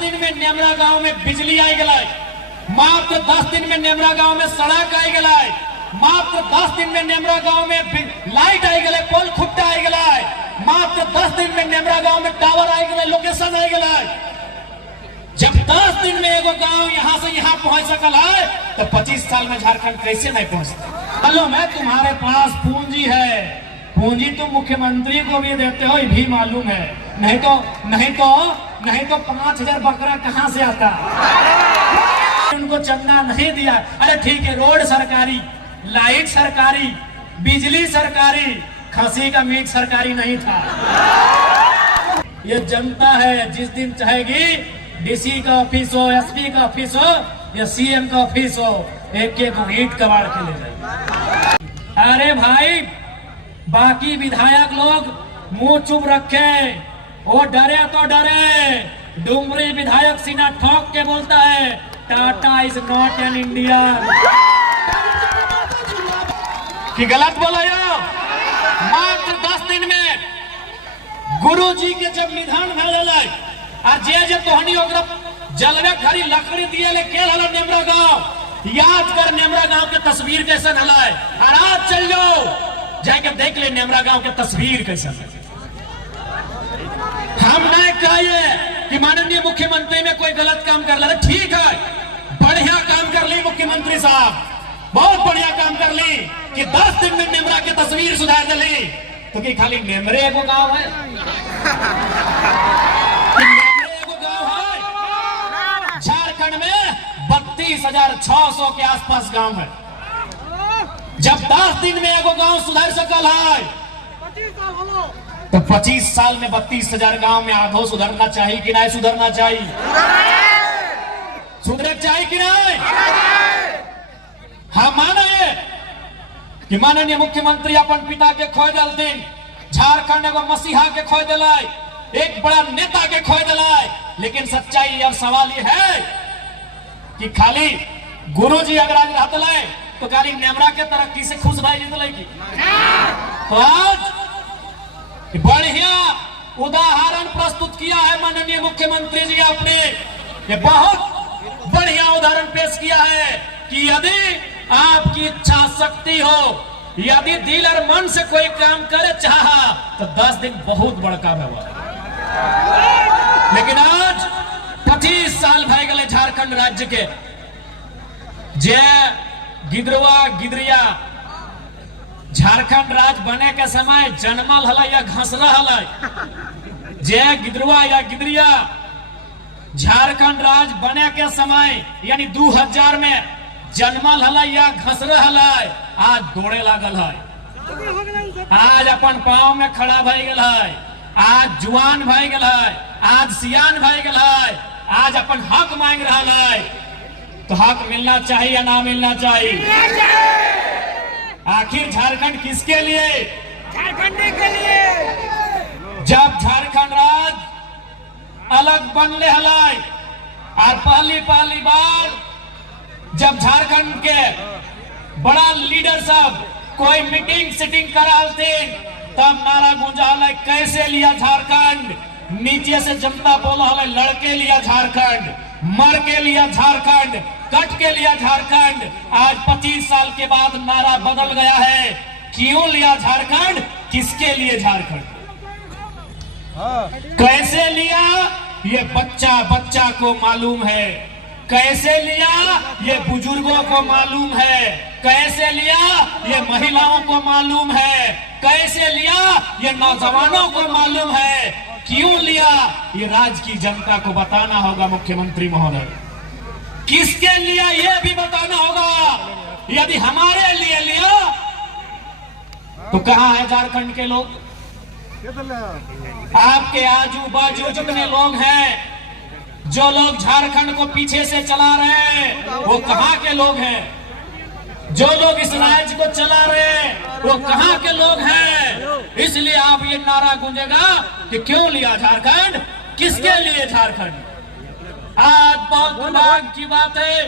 दिन में नेमरा गांव में बिजली आई गई, मात्र 10 दिन में नेमरा गांव में सड़क आई गई, मात्र 10 दिन में नेमरा गांव में लाइट आई गई, पोल खुट्टा आई गई, मात्र 10 दिन में नेमरा गांव में टावर आई गई, लोकेशन आई गई। जब 10 दिन में एगो गांव यहां से यहां पहुंच सकल है तो 25 साल में झारखंड कैसे नहीं पहुंचता। मालूम है तुम्हारे पास पूंजी है, पूंजी तुम मुख्यमंत्री को भी देते हो, ये भी मालूम है। नहीं तो 5000 बकरा कहां से आता, उनको चंदा नहीं दिया। अरे ठीक है, रोड सरकारी, लाइट सरकारी, बिजली सरकारी, खसी का मीट सरकारी नहीं था। ये जनता है, जिस दिन चाहेगी डीसी का ऑफिस हो, एसपी का ऑफिस हो या सीएम का ऑफिस हो, एक एक ईंट कबाड़ के ले जाए। अरे भाई, बाकी विधायक लोग मुंह चुप रखे, वो डरे तो डरे। डुमरी विधायक सीना ठोक के बोलता है, Tata is not an Indian. कि गलत बोला यो? मात्र 10 दिन में गुरु जी के जब निधन भले और जे तोहनी जलवे खरी लकड़ी दिए ले के हला नेमरा गांव, याद कर नेमरा गांव के तस्वीर कैसन हलाय। और आज चल जाओ जाके देख ले नेमरा गांव के तस्वीर कैसन है। हम नहीं कहिए कि माननीय मुख्यमंत्री में कोई गलत काम कर रहा है, ठीक है, बढ़िया काम कर ली मुख्यमंत्री साहब, बहुत बढ़िया काम कर ली कि 10 दिन में नेमरा की तस्वीर सुधार दिली। तो कि खाली नेमरे एगो गांव है, झारखंड में 32,600 के आसपास गांव है। जब 10 दिन में एगो गांव सुधर सकल है तो 25 साल में 32,000 गांव में आधो सुधरना चाहिए कि नहीं सुधरना चाहिए? सुधरे चाहिए कि नहीं? हाँ, मानिए कि माननीय मुख्यमंत्री अपन पिता के खोए डालतीन, झारखंड एगो मसीहा के खोए दिलाय, एक बड़ा नेता के खोए दिलाय। लेकिन सच्चाई और सवाल ये है कि खाली गुरु जी अगर आज रहते तो खाली नेमरा के तरक्की से खुश भाई जीतले की। तो आज बढ़िया उदाहरण प्रस्तुत किया है माननीय मुख्यमंत्री जी, आपने ये बहुत बढ़िया उदाहरण पेश किया है कि यदि आपकी इच्छा शक्ति हो, यदि दिल और मन से कोई काम करे चाहा तो 10 दिन बहुत बड़का व्यवहार। लेकिन आज 25 साल भय गए झारखंड राज्य के, जे गिदरवा गिदरिया झारखंड राज्य बने के समय जन्मल हला या घसरा हला, जे गिदरवा या गिदरिया झारखंड राज्य बने के समय यानी 2000 में जन्मल हला या घसरा हला, आज दौड़े लागल है, आज अपन पांव में खड़ा भय गल है, आज जुआन भय गल है, आज सियान भय गल है, आज अपन हक मांग रहा है। तो हक मिलना चाहिए या ना मिलना चाहिए? आखिर झारखंड किसके लिए? झारखंड के लिए। जब झारखंड राज्य अलग बनले हलाई और पहली बार जब झारखंड के बड़ा लीडर सब कोई मीटिंग सिटिंग कराते तब नारा गूंजा है, कैसे लिया झारखंड? नीचे से जनता बोला है, लड़के लिया झारखंड, मर के लिया झारखंड, कट के लिया झारखंड। आज 25 साल के बाद नारा बदल गया है, क्यों लिया झारखंड? किसके लिए झारखंड? कैसे लिया ये बच्चा को मालूम है, कैसे लिया ये बुजुर्गों को मालूम है, कैसे लिया ये महिलाओं को मालूम है, कैसे लिया ये नौजवानों को मालूम है, क्यों लिया ये राज्य की जनता को बताना होगा। मुख्यमंत्री महोदय, किसके लिया ये भी बताना होगा। यदि हमारे लिए लिया तो कहां है झारखंड के लोग? आपके आजू बाजू जितने लोग हैं, जो लोग झारखंड को पीछे से चला रहे हैं, वो कहां के लोग हैं? जो लोग इस राज्य को चला रहे हैं वो कहां के लोग हैं? इसलिए आप ये नारा गूंजेगा कि क्यों लिया झारखंड, किसके लिए झारखंड। आज बहुत दुर्भाग्य की बात है,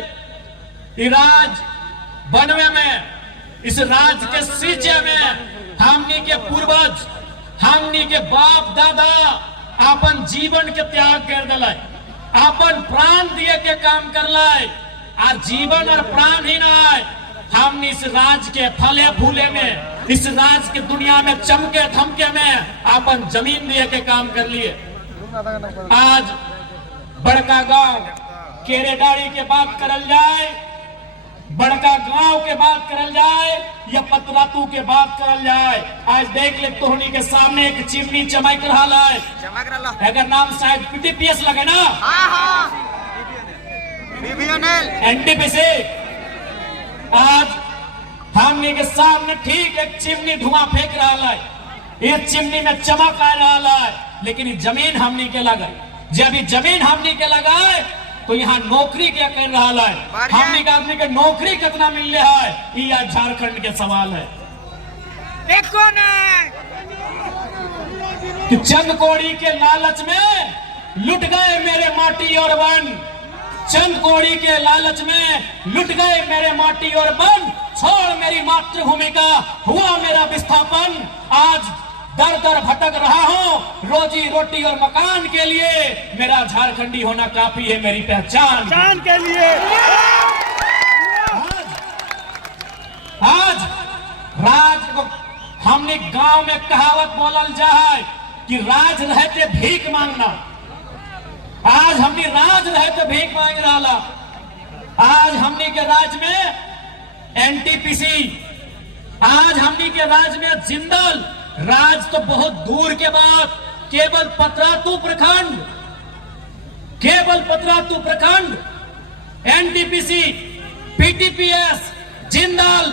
राज्य बनवे में, इस राज्य के सींचे में हमनी के पूर्वज, हमनी के बाप दादा अपन जीवन के त्याग कर दिला। अपन प्राण दिए के काम कर लाए और जीवन और प्राण ही ना आए। हम इस राज के फले फूले में, इस राज की दुनिया में चमके धमके में अपन जमीन दिए के काम कर लिए। आज बड़का गांव केरेडारी के बात करल जाए, बड़का गांव के बात करल जाए या पतरातू के बात करल जाए, आज देख ले तोहनी के सामने एक चिमनी चमक रहा है। अगर नाम शायद पीटीपीएस लगे ना, एनटीपीसी, आज हमने के सामने ठीक एक चिमनी धुआं फेंक रहा है। ये चिमनी में चमक आ रहा है, लेकिन जमीन हमने के लगा। जब जमीन हमने के लगाए तो यहाँ नौकरी क्या कर रहा है, हमने के आदमी के नौकरी कितना मिल रहा है, ये झारखंड के सवाल है। कि चंद कौड़ी के लालच में लुट गए मेरे माटी और वन, चंद कौड़ी के लालच में लुट गए मेरे माटी और वन, छोड़ मेरी मातृभूमि का हुआ मेरा विस्थापन। आज दर दर भटक रहा हूँ रोजी रोटी और मकान के लिए, मेरा झारखंडी होना काफी है मेरी पहचान के लिए। आज राज को हमने गांव में कहावत बोलल जाए कि राज रहते भीख मांगना। आज हमने राज रहते भीख मांग रहा। आज हमने के राज में एनटीपीसी, आज हमने के राज में जिंदल, राज तो बहुत दूर के बाद केवल पतरातू प्रखंड, केवल पतरातू प्रखंड, एनटीपीसी, पीटीपीएस, जिंदल,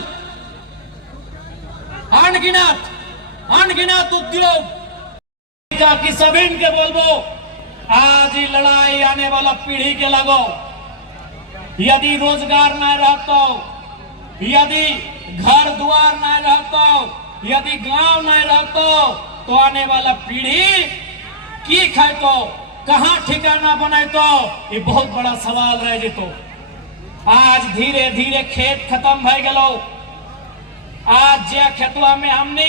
अनगिनत उद्योग की सभी के बोलबो। आज ही लड़ाई आने वाला पीढ़ी के लगो। यदि रोजगार न रहता, यदि घर द्वार न रहता, यदि गांव नहीं रहता, तो आने वाला पीढ़ी की खाए तो कहां ठिकाना बनाए तो ये बहुत बड़ा सवाल रह जेतो। आज धीरे धीरे खेत खत्म भय गलो। आज जे खेतवा में हमने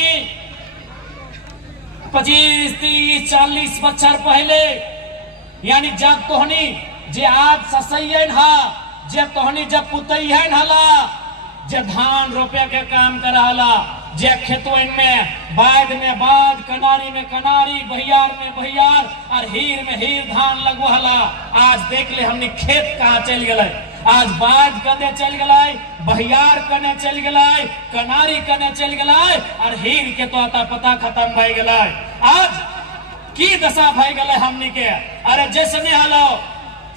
25, 30, 40 बच्चर पहले, यानी जब तोहनी जे आज ससैयन हा, जे तोहनी जब पुतैयन हला, जे धान रोपे के काम कराला, जे खेतवन में बाध में बाध, कनारी में कनारी, बहियार में बहियार और हीर में हीर धान लगवहला। आज देख ले हमने खेत कहाँ चल गए। आज बाध कने चल गए, बहियार कने चल गए, कनारी कने चल गए और हीर के तो आता पता खत्म भय गए। आज की दशा भय गए हमने के। अरे जैसने हालो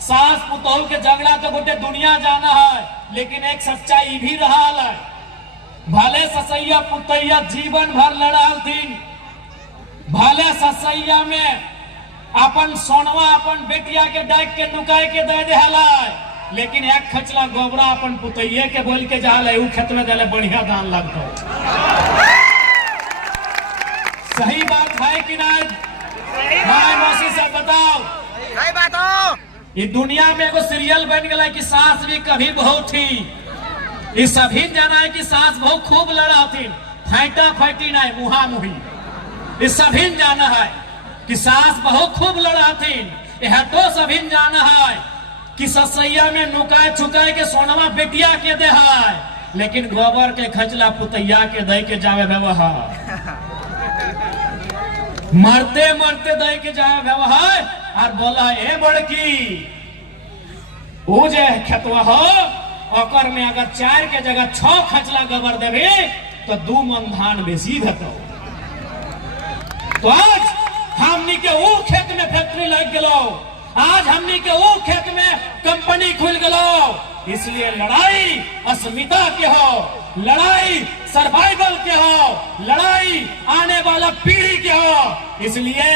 सास पुतोह के झगड़ा तो गोटे दुनिया जाना है, लेकिन एक सच्चाई भी रहा है। भले ससैया पुतैया जीवन भर लड़ाल थी, भले ससैया में अपन सोनवा अपन बेटिया के डाक के नुकाय के दे देला, लेकिन एक खचला गोबरा अपन पुतैया के बोल के जाले उ खेत में जाले बढ़िया दान लगता। सही बात है कि नहीं? भाई मौसी से बताओ। सही बात हो। ये दुनिया में एगो सीरियल बन गया कि सास भी कभी बहू थी। ये सभी जाना है कि सास बहू खूब लड़ा थी, फाइटा फाइटी नहीं, मुहा मुही। ये सभी जाना है कि सास बहू खूब लड़ा थी। यह तो सभी जाना है कि ससैया में नुकाय छुकाय के सोनवा बेटिया के दे है, लेकिन गोबर के खचला पुतैया के दे के जावे व्यवहार, मरते मरते दे के जावे व्यवहार। और बोला ए बड़की वो जे खेतवा हो ओकर में अगर 4 के जगह 6 खचला गोबर देवे तो 2 मन धान बेसी देतो। तो आज हमनी के वो खेत में फैक्ट्री लग गलो, आज हमनी के वो खेत में कंपनी खुल गलो। इसलिए लड़ाई अस्मिता के हो, लड़ाई सर्वाइवल के हो, लड़ाई आने वाला पीढ़ी के हो। इसलिए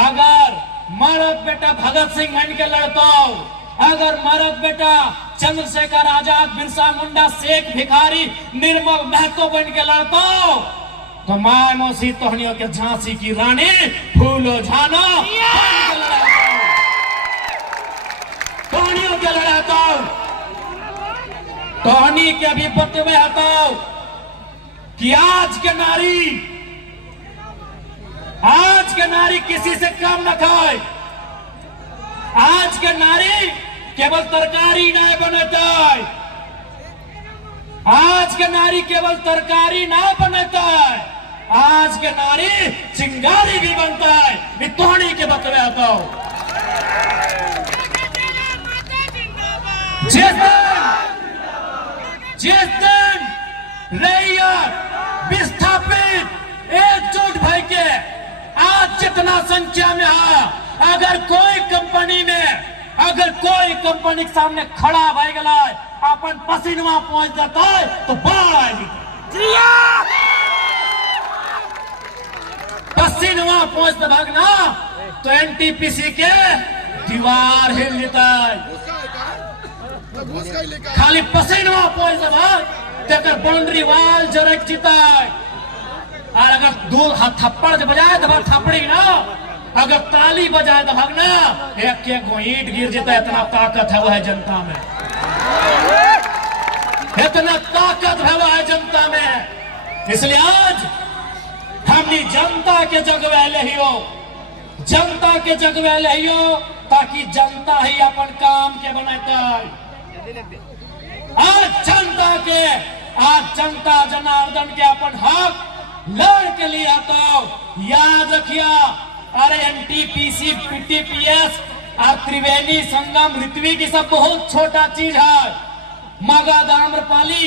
अगर मरद बेटा भगत सिंह बन के लड़ता, अगर मरद बेटा चंद्रशेखर आजाद, बिरसा मुंडा, शेख भिखारी, निर्मल महतो बन के लड़ता, तो माय मौसी तोहनियों के झांसी की रानी फूलो झानो तोहनियों के लड़ाता, तोहनी के भी बतवे हटाओ कि आज के नारी किसी से कम न खाए, आज के नारी केवल तरकारी नहीं बनता, आज के नारी केवल तरकारी ना बनता है, आज के नारी चिंगारी भी बनता है। बितौनी के बतवे तो जिस दिन रैयत विस्थापित एकजुट भय के आज जितना संख्या में है, अगर कोई कंपनी के सामने खड़ा भय गला अपन पसीनवा पहुंच जाता है तो बाढ़ आएगी, पसीनवा पहुंचता भागना तो एनटीपीसी के दीवार हिल लेता है। खाली पसीनवा पहुंचता भाग तेकर बाउंड्री वाल जरक जीता है। और अगर दो थप्पड़ बजाए तो भाग थप्पड़ी ना, अगर ताली बजाए तो भागना एक ईंट गिर जाता है। इतना ताकत है वह जनता में, इतना ताकत है वह जनता में। इसलिए आज हमने जनता के जगवे लियो, जनता के जगवे लियो ताकि जनता ही अपन काम के बनाता है। आज जनता जनार्दन के अपन हक लड़ के लिया तो याद रखिया। अरे एनटीपीसी पीटीपीएस और त्रिवेणी संगम ऋत्विक की सब बहुत छोटा चीज है। मगध आम्रपाली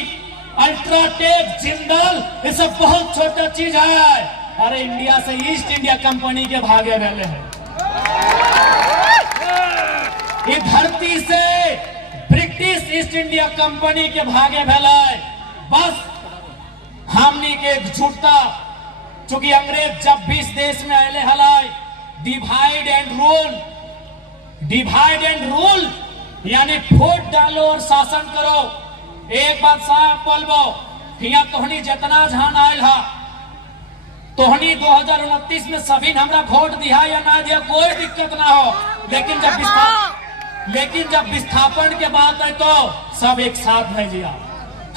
अल्ट्राटेक जिंदल ये सब बहुत छोटा चीज है। अरे इंडिया से ईस्ट इंडिया कंपनी के भागे वाले हैं, ये धरती से ब्रिटिश ईस्ट इंडिया कंपनी के भागे वाले। बस हमनी के एकजुटता, चूंकि अंग्रेज जब भी इस देश में आए हलाय डिवाइड एंड रूल यानी फूट डालो और शासन करो। एक बात साफ बोलबो, हिया तोहनी जितना जहान आयल हा, तोहनी 2029 में सभी हमरा वोट दिया या ना दिया कोई दिक्कत ना हो, लेकिन जब विस्थापन के बात है तो सब एक साथ नहीं दिया।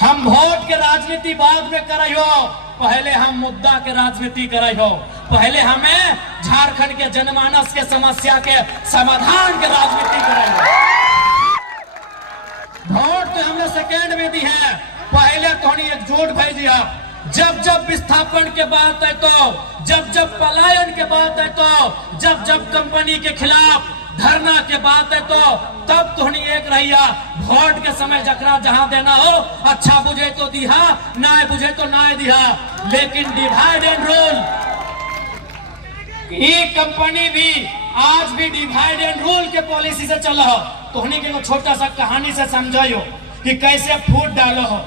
हम वोट के राजनीति बाद में करे हो, पहले हम मुद्दा के राजनीति करे हो। पहले हमें झारखंड के जनमानस के समस्या के समाधान के राजनीति करे हो। वोट तो हमने सेकेंड में दी है, पहले तो एकजुट भेज दिया। जब विस्थापन के बात है तो, जब पलायन के बात है तो, जब कंपनी के खिलाफ धरना के बात है तो तब तोहनी एक रहिया। वोट के समय जकरा जहां देना हो अच्छा बुझे तो दिहा, ना बुझे तो ना दिहा, लेकिन डिवाइड एंड रूल ये कंपनी भी आज भी डिवाइड एंड रूल के पॉलिसी से चल हो। तोहनी के छोटा सा कहानी से समझायो कि कैसे फूट डालो हो।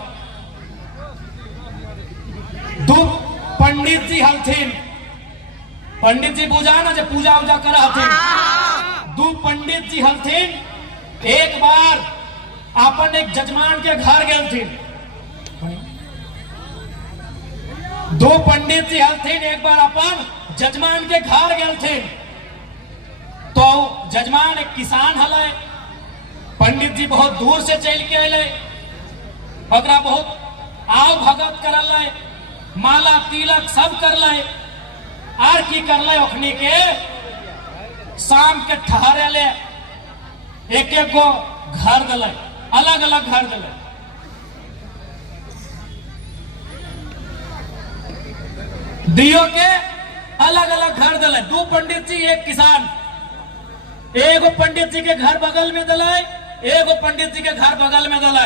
दो पंडित जी हलथिन, पंडित जी पूजा ना जब पूजा उजा कर हथिन, दो पंडित जी हलथिन। एक बार अपन एक जजमान के घर गए थे, दो पंडित जी हलथिन। एक बार अपन जजमान के घर गए थे तो जजमान एक किसान हले, पंडित जी बहुत दूर से चल के अले, ओकरा बहुत आव भगत करल, माला तिलक सब करल। आर की करल ओखनी के शाम के ठहरे ले एक गो घर दिल, अलग अलग घर दिल। दियो के अलग अलग घर दिल। दो पंडित जी एक किसान, एगो पंडित जी के घर बगल में दिल, एगो पंडित जी के घर बगल में दिल।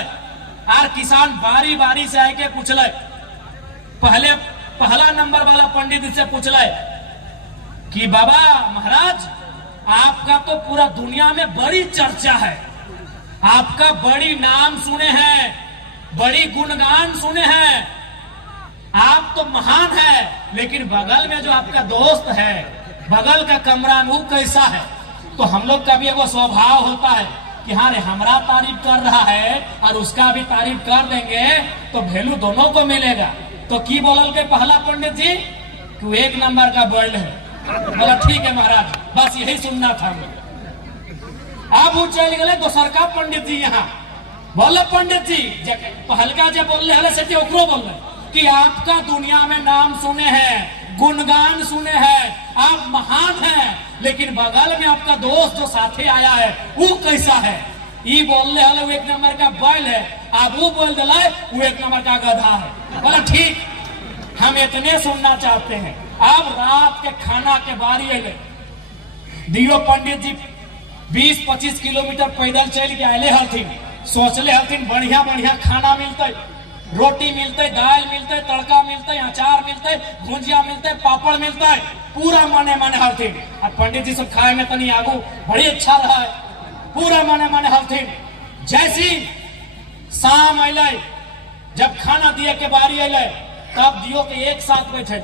आर किसान बारी बारी से आके पूछल, पहला नंबर वाला पंडित जी से पूछल कि बाबा महाराज आपका तो पूरा दुनिया में बड़ी चर्चा है, आपका बड़ी नाम सुने हैं, बड़ी गुणगान सुने हैं, आप तो महान है, लेकिन बगल में जो आपका दोस्त है, बगल का कमरा वो कैसा है? तो हम लोग का भी वो स्वभाव होता है कि हाँ रे हमारा तारीफ कर रहा है और उसका भी तारीफ कर देंगे तो वैल्यू दोनों को मिलेगा। तो की बोलल के पहला पंडित जी कि वो एक नंबर का बर्ड है। बोला ठीक है महाराज, बस यही सुनना था। अब वो चल गए दोसर का पंडित जी यहाँ। बोले पंडित जी पहलका जब बोल रहे से ओकरो बोल रहे कि आपका दुनिया में नाम सुने हैं, गुणगान सुने हैं, आप महान हैं, लेकिन बगल में आपका दोस्त जो साथी आया है वो कैसा है? ये बोलने वाले वो एक नंबर का बैल है, आप वो बोल दिला वो एक नंबर का गधा है। बोला ठीक, हम इतने सुनना चाहते हैं। अब रात के खाना के बारी है, दियो पंडित जी 20-25 किलोमीटर पैदल चल के आये हथिन, सोचले हथिन बढ़िया बढ़िया खाना मिलते, रोटी मिलते, दाल मिलते, तड़का मिलते, अचार मिलते, भुजिया मिलते, पापड़ मिलते, पूरा मने मने हथिन। और पंडित जी सब खाए में तनी आगू बड़ी अच्छा रहा है, पूरा मने मने हथिन। जैसी शाम अल, जब खाना दिए के बारी अल, तब दियो के एक साथ बैठे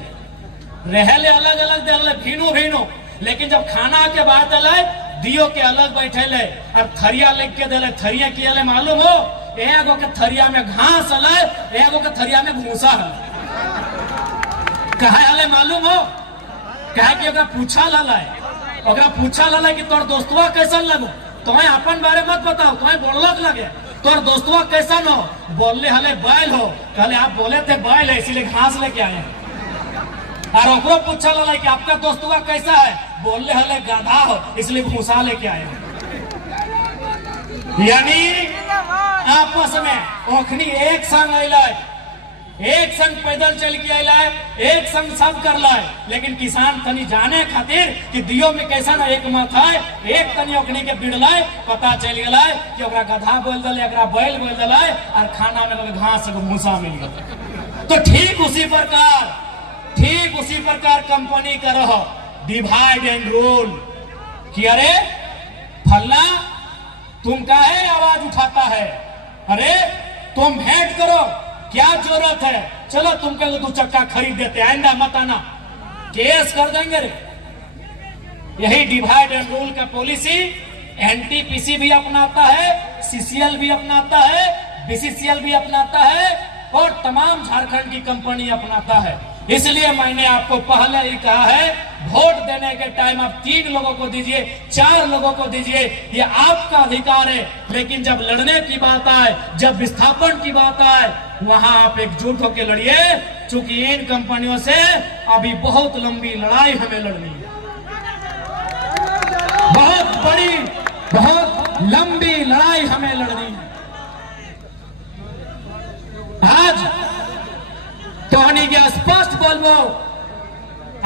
रहले, अलग अलग दे भीनो भीनो, लेकिन जब खाना के बाद अल दियो के अलग बैठे ले और थरिया लेके के दिले। थरिया किया मालूम हो? एगो के थरिया में घास अल, एगो के थरिया में भूसा है। कहे हले मालूम हो? कहे कि ओकरा पूछा ललाय, ओकरा पूछा ललाय कि तोर दोस्तवा कैसन लगो? तुम्हें अपन बारे मत बताओ, तुम्हें बोलक लगे तोर दोस्तवा कैसन हो? बोलले हले बैल हो। कहले आप बोले थे बैल है इसीलिए घास लेके आए। और ओकरो पूछा ललाय कि आपका दोस्तवा कैसा है? बोलले हले गधा हो इसलिए भूसा लेके आए। यानी आपस में ओखनी एक संग अलाय, एक संग पैदल चल के अलाय, एक संग सब कर लाए, लेकिन किसान तनी जाने खातिर कि दियो में कैसा ना एक मत है, एक तनी ओखनी के बिड़लाय, पता चल गया कि ओकरा गधा बोल दले, ओकरा बैल बोल दले, और खाना में घास भूसा मिल गया। तो ठीक उसी प्रकार कंपनी का रहो डिवाइड एंड रूल कि अरे फल्ला तुम काहे आवाज उठाता है, अरे तुम भेंट करो, क्या जरूरत है, चलो तुमको 2 चक्का खरीद देते, आइंदा मत आना, केस कर देंगे रे। यही डिवाइड एंड रूल का पॉलिसी एनटीपीसी भी अपनाता है, सीसीएल भी अपनाता है, बीसीसीएल भी अपनाता है, और तमाम झारखंड की कंपनी अपनाता है। इसलिए मैंने आपको पहले ही कहा है, वोट देने के टाइम आप 3 लोगों को दीजिए, 4 लोगों को दीजिए, ये आपका अधिकार है। लेकिन जब लड़ने की बात आए, जब विस्थापन की बात आए, वहां आप एकजुट होकर लड़िए, क्योंकि इन कंपनियों से अभी बहुत लंबी लड़ाई हमें लड़नी है, बहुत बड़ी, बहुत लंबी लड़ाई हमें लड़नी है। आज तो हनी के स्पष्ट बोलबो,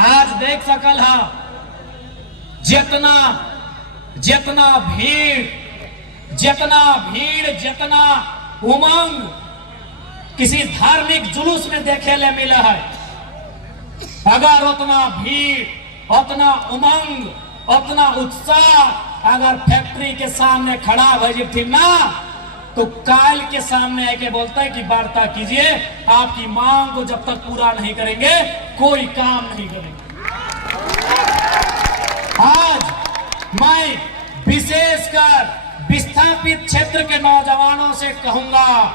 आज देख सकल हा जितना भीड़, जितना उमंग किसी धार्मिक जुलूस में देखे ले मिला है, अगर उतना भीड़, उतना उमंग, उतना उत्साह अगर फैक्ट्री के सामने खड़ा भई थी ना, तो काल के सामने आके बोलता है कि वार्ता कीजिए, आपकी मांग को जब तक पूरा नहीं करेंगे कोई काम नहीं करेंगे। आज मैं विशेषकर विस्थापित क्षेत्र के नौजवानों से कहूंगा,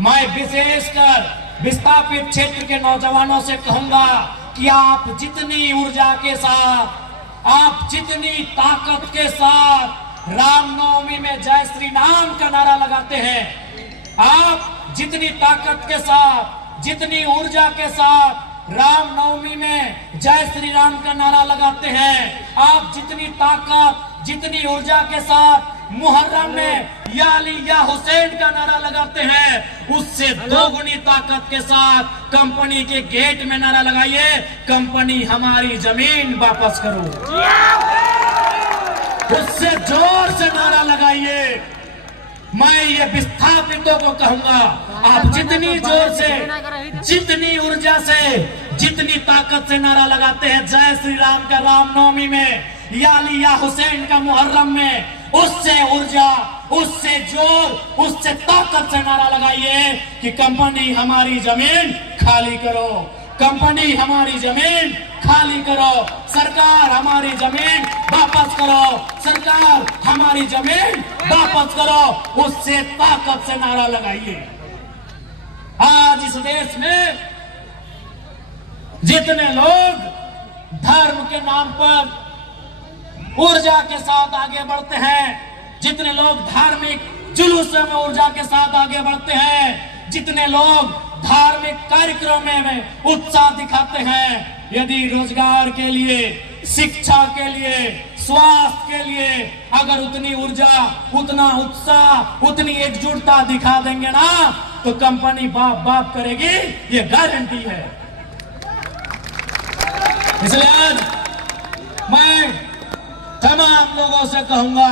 मैं विशेषकर विस्थापित क्षेत्र के नौजवानों से कहूंगा कि आप जितनी ऊर्जा के साथ, आप जितनी ताकत के साथ रामनवमी में जय श्री राम का नारा लगाते हैं, आप जितनी ताकत के साथ, जितनी ऊर्जा के साथ रामनवमी में जय श्री राम का नारा लगाते हैं, आप जितनी ताकत, जितनी ऊर्जा के साथ मुहर्रम में या अली या हुसैन का नारा लगाते हैं, उससे 2 गुनी ताकत के साथ कंपनी के गेट में नारा लगाइए, कंपनी हमारी जमीन वापस करो। उससे जोर से नारा लगाइए। मैं ये विस्थापितों को कहूंगा, आप जितनी जोर से, जितनी ऊर्जा से, जितनी ताकत से नारा लगाते हैं जय श्री राम का रामनवमी में, या अली या हुसैन का मुहर्रम में, उससे ऊर्जा, उससे जोर, उससे ताकत से नारा लगाइए कि कंपनी हमारी जमीन खाली करो, कंपनी हमारी जमीन खाली करो, सरकार हमारी जमीन वापस करो, सरकार हमारी जमीन वापस करो, उससे ताकत से नारा लगाइए। आज इस देश में जितने लोग धर्म के नाम पर ऊर्जा के साथ आगे बढ़ते हैं, जितने लोग धार्मिक जुलूस में ऊर्जा के साथ आगे बढ़ते हैं, जितने लोग धार्मिक कार्यक्रमों में उत्साह दिखाते हैं, यदि रोजगार के लिए, शिक्षा के लिए, स्वास्थ्य के लिए अगर उतनी ऊर्जा, उतना उत्साह, उतनी एकजुटता दिखा देंगे ना, तो कंपनी बाप बाप करेगी, ये गारंटी है। इसलिए आज मैं तमाम लोगों से कहूंगा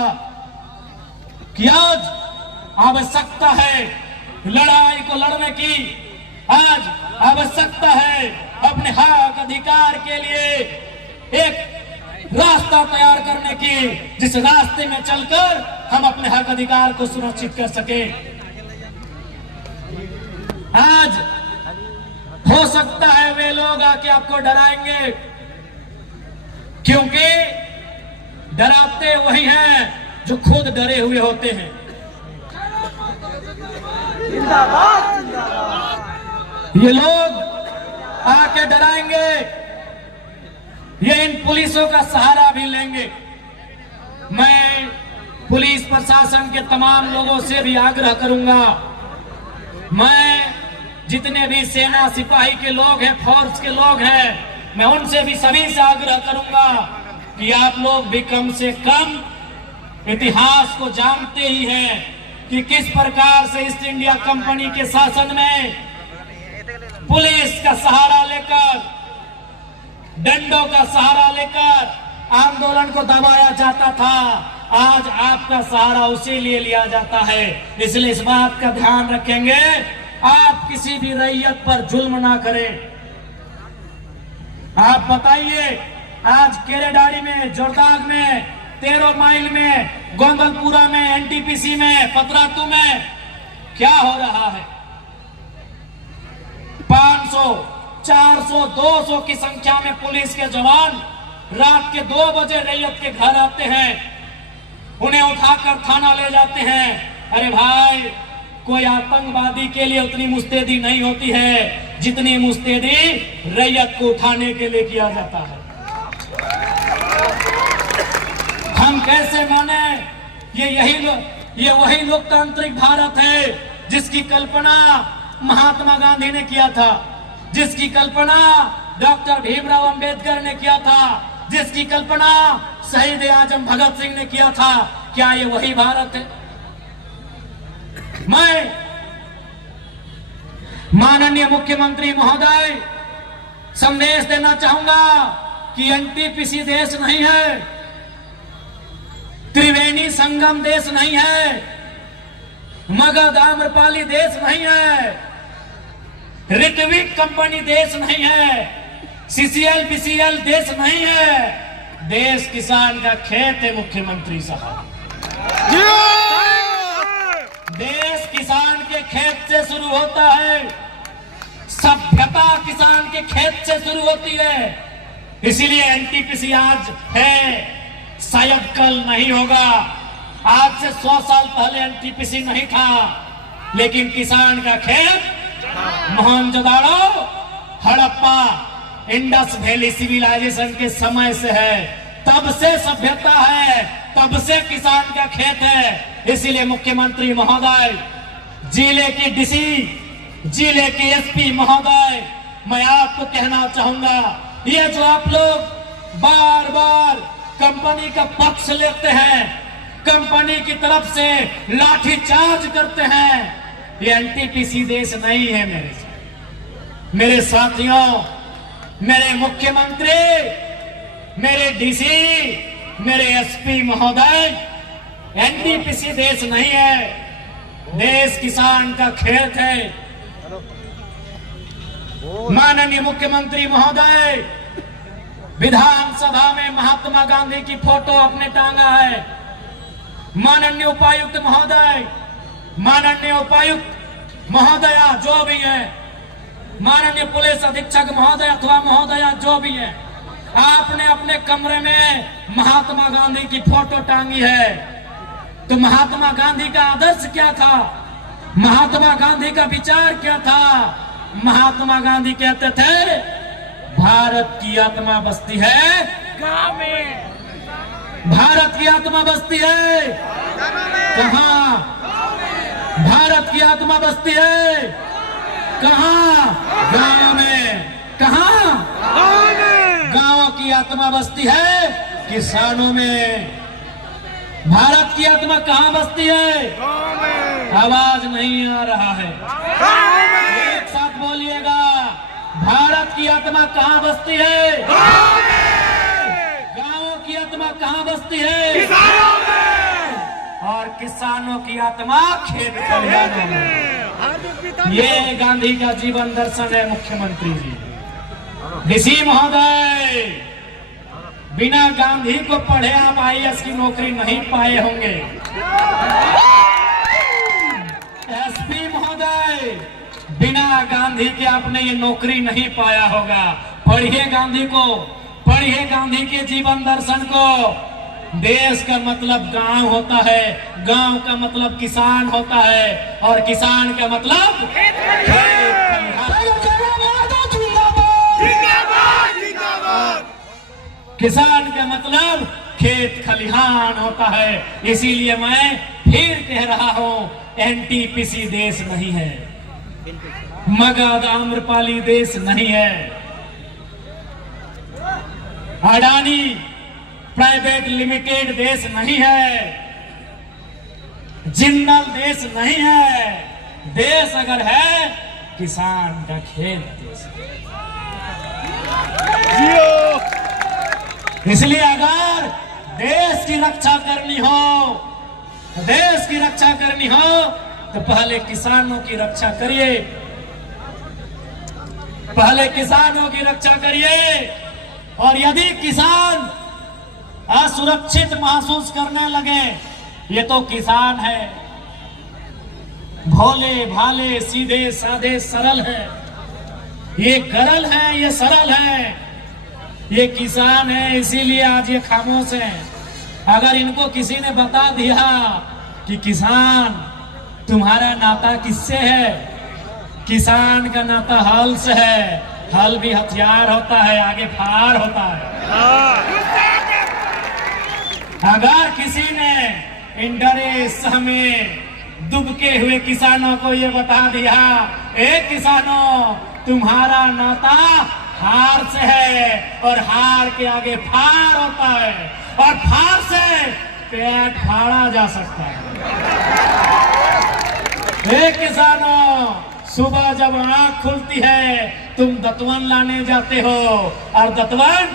कि आज आवश्यकता है लड़ाई को लड़ने की, आज आवश्यकता है अपने हक अधिकार के लिए एक रास्ता तैयार करने की, जिस रास्ते में चलकर हम अपने हक अधिकार को सुरक्षित कर सके। आज हो सकता है वे लोग आके आपको डराएंगे, क्योंकि डराते वही हैं जो खुद डरे हुए होते हैं। ये लोग आके डराएंगे, ये इन पुलिसों का सहारा भी लेंगे। मैं पुलिस प्रशासन के तमाम लोगों से भी आग्रह करूंगा, मैं जितने भी सेना सिपाही के लोग हैं, फोर्स के लोग हैं, मैं उनसे भी सभी से आग्रह करूंगा कि आप लोग भी कम से कम इतिहास को जानते ही हैं कि किस प्रकार से ईस्ट इंडिया कंपनी के शासन में पुलिस का सहारा लेकर, डंडों का सहारा लेकर आंदोलन को दबाया जाता था। आज आपका सहारा उसी लिए लिया जाता है। इसलिए इस बात का ध्यान रखेंगे, आप किसी भी रैयत पर जुल्म ना करें। आप बताइए, आज केरेडाड़ी में, जोरदाग में, 13 माइल में, गोंदलपुरा में, एनटीपीसी में, पतरातू में क्या हो रहा है? 500, 400, 200 की संख्या में पुलिस के जवान रात के 2 बजे रैयत के घर आते हैं, उन्हें उठाकर थाना ले जाते हैं। अरे भाई, कोई आतंकवादी के लिए उतनी मुस्तैदी नहीं होती है जितनी मुस्तैदी रैयत को उठाने के लिए किया जाता है। हम कैसे माने? ये वही लोकतांत्रिक भारत है जिसकी कल्पना महात्मा गांधी ने किया था, जिसकी कल्पना डॉक्टर भीमराव अंबेडकर ने किया था, जिसकी कल्पना शहीद आजम भगत सिंह ने किया था। क्या ये वही भारत है? मैं माननीय मुख्यमंत्री महोदय संदेश देना चाहूंगा कि एनटीपीसी देश नहीं है, त्रिवेणी संगम देश नहीं है, मगध आम्रपाली देश नहीं है, ऋत्विक कंपनी देश नहीं है, सीसीएल बीसीएल देश नहीं है। देश किसान का खेत है मुख्यमंत्री साहब। देश किसान के खेत से शुरू होता है, सभ्यता किसान के खेत से शुरू होती है। इसीलिए एनटीपीसी आज है, शायद कल नहीं होगा। आज से 100 साल पहले एनटीपीसी नहीं था, लेकिन किसान का खेत Mohenjodaro, Harappa, Indus valley civilisation के समय से है। तब से सभ्यता है, तब से किसान का खेत है। इसीलिए मुख्यमंत्री महोदय, जिले के डीसी, जिले के एसपी महोदय, मैं आपको कहना चाहूंगा, ये जो आप लोग बार बार कंपनी का पक्ष लेते हैं, कंपनी की तरफ से लाठीचार्ज करते हैं, ये एनटीपीसी देश नहीं है। मेरे साथियों, मेरे मुख्यमंत्री, मेरे डीसी, मेरे एसपी महोदय, एनटीपीसी देश नहीं है, देश किसान का खेत है। माननीय मुख्यमंत्री महोदय विधानसभा में महात्मा गांधी की फोटो अपने टांगा है। माननीय उपायुक्त महोदय, माननीय उपायुक्त महोदया जो भी है, माननीय पुलिस अधीक्षक महोदय अथवा महोदया जो भी है, आपने अपने कमरे में महात्मा गांधी की फोटो टांगी है। तो महात्मा गांधी का आदर्श क्या था? महात्मा गांधी का विचार क्या था? महात्मा गांधी कहते थे, भारत की आत्मा बसती है गाँव में। भारत की आत्मा बसती है कहाँ? भारत की आत्मा बसती है कहाँ? गाँव में। कहाँ? आत्मा बसती है किसानों में। भारत की आत्मा कहाँ बसती है? गाँव में। आवाज नहीं आ रहा है, गाँव में। एक साथ बोलिएगा। भारत की आत्मा कहाँ बसती है? गाँव में। गाँवों की आत्मा कहाँ बसती है? किसानों में। और किसानों की आत्मा खेत खलिहानों में। ये गांधी का जीवन दर्शन है मुख्यमंत्री जी। ऋषि महोदय, बिना गांधी को पढ़े आप IAS की नौकरी नहीं पाए होंगे। SP महोदय, बिना गांधी के आपने ये नौकरी नहीं पाया होगा। पढ़िए गांधी को, पढ़िए गांधी के जीवन दर्शन को। देश का मतलब गांव होता है, गांव का मतलब किसान होता है, और किसान का मतलब खेत खलिहान। किसान का मतलब खेत खलिहान होता है। इसीलिए मैं फिर कह रहा हूं, NTPC देश नहीं है, मगध आम्रपाली देश नहीं है, अडानी प्राइवेट लिमिटेड देश नहीं है, जिंदल देश नहीं है। देश अगर है, किसान का खेत देश है। इसलिए अगर देश की रक्षा करनी हो, देश की रक्षा करनी हो, तो पहले किसानों की रक्षा करिए, पहले किसानों की रक्षा करिए। और यदि किसान असुरक्षित महसूस करने लगे, ये तो किसान है, भोले भाले सीधे साधे सरल है, ये गरल है, ये सरल है, ये किसान है, इसीलिए आज ये खामोश है। अगर इनको किसी ने बता दिया कि किसान तुम्हारा नाता किससे है, किसान का नाता हल से है, हल भी हथियार होता है, आगे फार होता है। अगर किसी ने इन डरे सहमे दुबके हुए किसानों को ये बता दिया, ए किसानों तुम्हारा नाता हार से है, और हार के आगे फार होता है, और फार से पेट फाड़ा जा सकता है। हे किसानों, सुबह जब आंख खुलती है तुम दतवन लाने जाते हो, और दतवन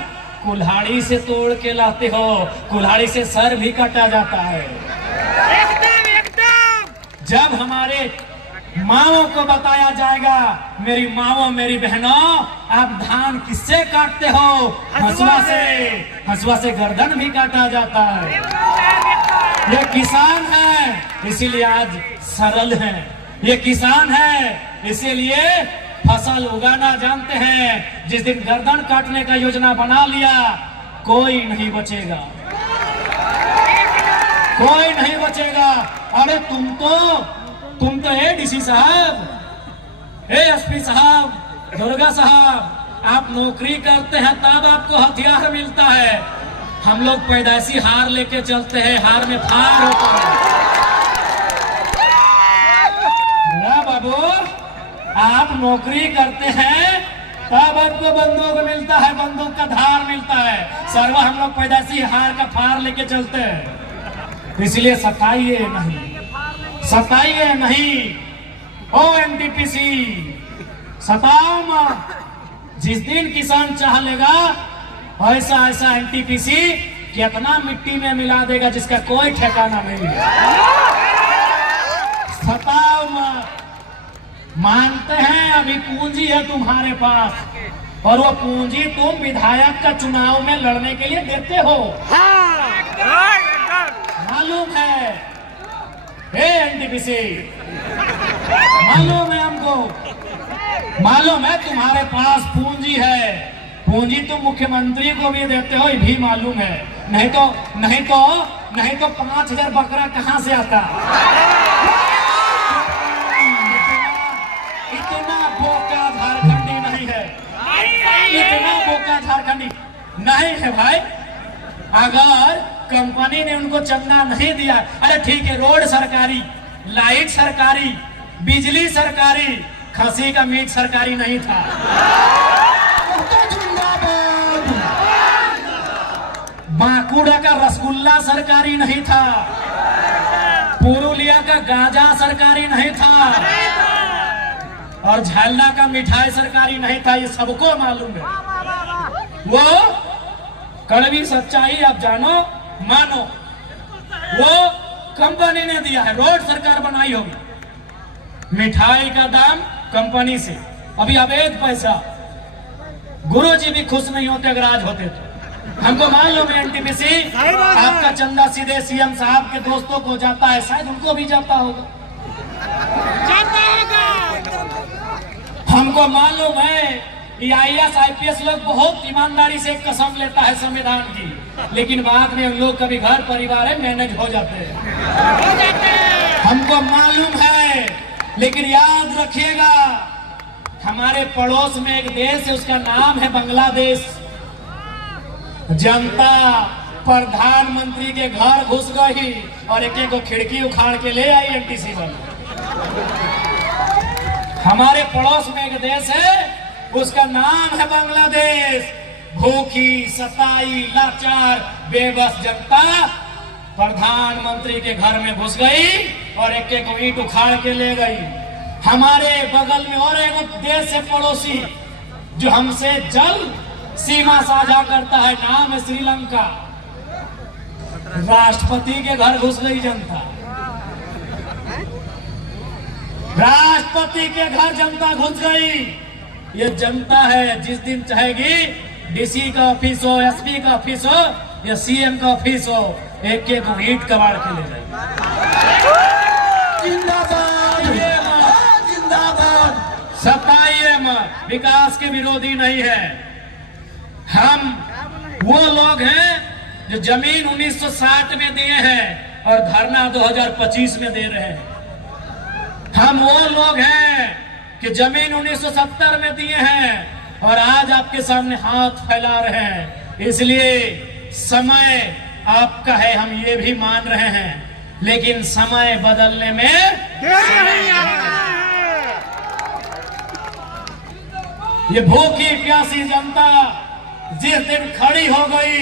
कुल्हाड़ी से तोड़ के लाते हो, कुल्हाड़ी से सर भी काटा जाता है। एकदम एकदम। जब हमारे माओं को बताया जाएगा, मेरी माओं मेरी बहनों, आप धान किससे काटते हो? हसुआ से। हसुआ से गर्दन भी काटा जाता है। ये किसान है, इसीलिए आज सरल है। ये किसान है, इसीलिए फसल उगाना जानते हैं। जिस दिन गर्दन काटने का योजना बना लिया, कोई नहीं बचेगा, कोई नहीं बचेगा। अरे तुम तो ADC साहब, SP साहब, दुर्गा साहब, आप नौकरी करते हैं तब आपको हथियार मिलता है। हम लोग पैदाइशी हार लेके चलते हैं, हार में फार होता है। बाबू, आप नौकरी करते हैं तब आपको बंदूक मिलता है, बंदूक का धार मिलता है। सर्वा हम लोग पैदाइशी हार का फार लेके चलते हैं। इसलिए सताइए नहीं, सताइए नहीं। ओ NTPC, सताओ मत। जिस दिन किसान चाह लेगा, ऐसा ऐसा NTPC कितना मिट्टी में मिला देगा जिसका कोई ठिकाना नहीं है। सताओ मत। मानते हैं अभी पूंजी है तुम्हारे पास, और वो पूंजी तुम विधायक का चुनाव में लड़ने के लिए देते हो, मालूम है। हे NTPC, मालूम है हमको, मालूम है तुम्हारे पास पूंजी है। पूंजी तुम मुख्यमंत्री को भी देते हो, ये भी मालूम है। नहीं तो 5,000 बकरा कहाँ से आता? इतना बोका झारखंडी नहीं है, इतना बोका झारखंडी नहीं है भाई। अगर कंपनी ने उनको चंदा नहीं दिया, अरे ठीक है, रोड सरकारी, लाइट सरकारी, बिजली सरकारी, खसी का मीट सरकारी नहीं था। बांकुड़ा का रसगुल्ला सरकारी नहीं था, पुरुलिया का गांजा सरकारी नहीं था, और झालना का मिठाई सरकारी नहीं था। ये सबको मालूम है। वो कड़वी सच्चाई आप जानो मानो, वो कंपनी ने दिया है। रोड सरकार बनाई होगी, मिठाई का दाम कंपनी से, अभी अवैध पैसा। गुरुजी भी खुश नहीं होते अगर आज होते तो। हमको मालूम है एनटीपीसी आपका चंदा सीधे सीएम साहब के दोस्तों को जाता है, शायद उनको भी जाता होगा। हमको मालूम है ये IAS IPS लोग बहुत ईमानदारी से कसम लेता है संविधान की, लेकिन बाद में उन लोग कभी घर परिवार है मैनेज हो जाते हैं। हमको मालूम है, लेकिन याद रखिएगा हमारे पड़ोस में एक देश है, उसका नाम है बांग्लादेश। जनता प्रधानमंत्री के घर घुस गई और एक एक को खिड़की उखाड़ के ले आई एनटीसी वाले। हमारे पड़ोस में एक देश है, उसका नाम है बांग्लादेश। भूखी सताई लाचार बेबस जनता प्रधानमंत्री के घर में घुस गई और एक एक ईंट उखाड़ के ले गई। हमारे बगल में और एक देश है पड़ोसी जो हमसे जल सीमा साझा करता है, नाम है श्रीलंका। राष्ट्रपति के घर घुस गई जनता, राष्ट्रपति के घर जनता घुस गई। ये जनता है, जिस दिन चाहेगी डीसी का ऑफिस हो, एसपी का ऑफिस हो या सीएम का ऑफिस हो, एक एक ईंट कबाड़ के ले जाएगी। जिंदाबाद, जिंदाबाद, सताइए मत, विकास के विरोधी नहीं है हम। वो लोग हैं जो जमीन 1960 में दिए हैं और धरना 2025 में दे रहे हैं। हम वो लोग हैं कि जमीन 1970 में दिए हैं और आज आपके सामने हाथ फैला रहे हैं। इसलिए समय आपका है, हम ये भी मान रहे हैं, लेकिन समय बदलने में ये भूखी प्यासी जनता जिस दिन खड़ी हो गई,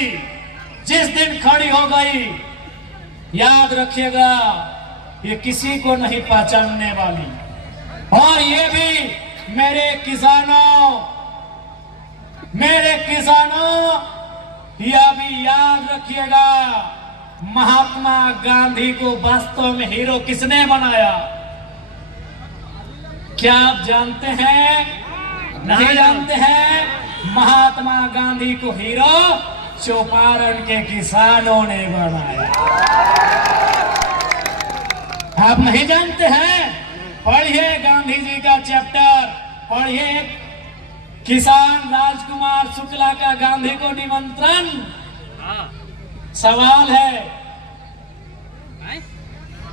जिस दिन खड़ी हो गई, याद रखिएगा ये किसी को नहीं पहचानने वाली। और ये भी मेरे किसानों, यह भी याद रखिएगा, महात्मा गांधी को वास्तव में हीरो किसने बनाया? क्या आप जानते हैं? नहीं जानते हैं? महात्मा गांधी को हीरो चौपारण के किसानों ने बनाया। आप नहीं जानते हैं? पढ़िए गांधी जी का चैप्टर, पढ़िए किसान राजकुमार शुक्ला का गांधी को निमंत्रण। सवाल है,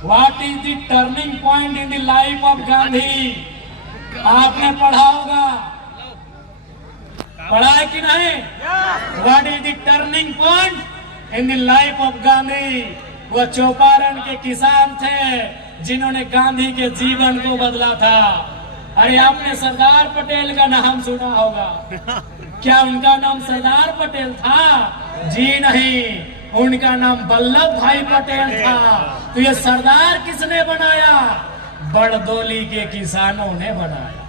what is the turning point in the life of Gandhi? आपने पढ़ा होगा, पढ़ा है कि नहीं? What is the turning point in the life of Gandhi? वो चौपारण के किसान थे जिन्होंने गांधी के जीवन को बदला था। अरे आपने सरदार पटेल का नाम सुना होगा, क्या उनका नाम सरदार पटेल था? जी नहीं, उनका नाम वल्लभ भाई पटेल था। तो ये सरदार किसने बनाया? बड़दोली के किसानों ने बनाया।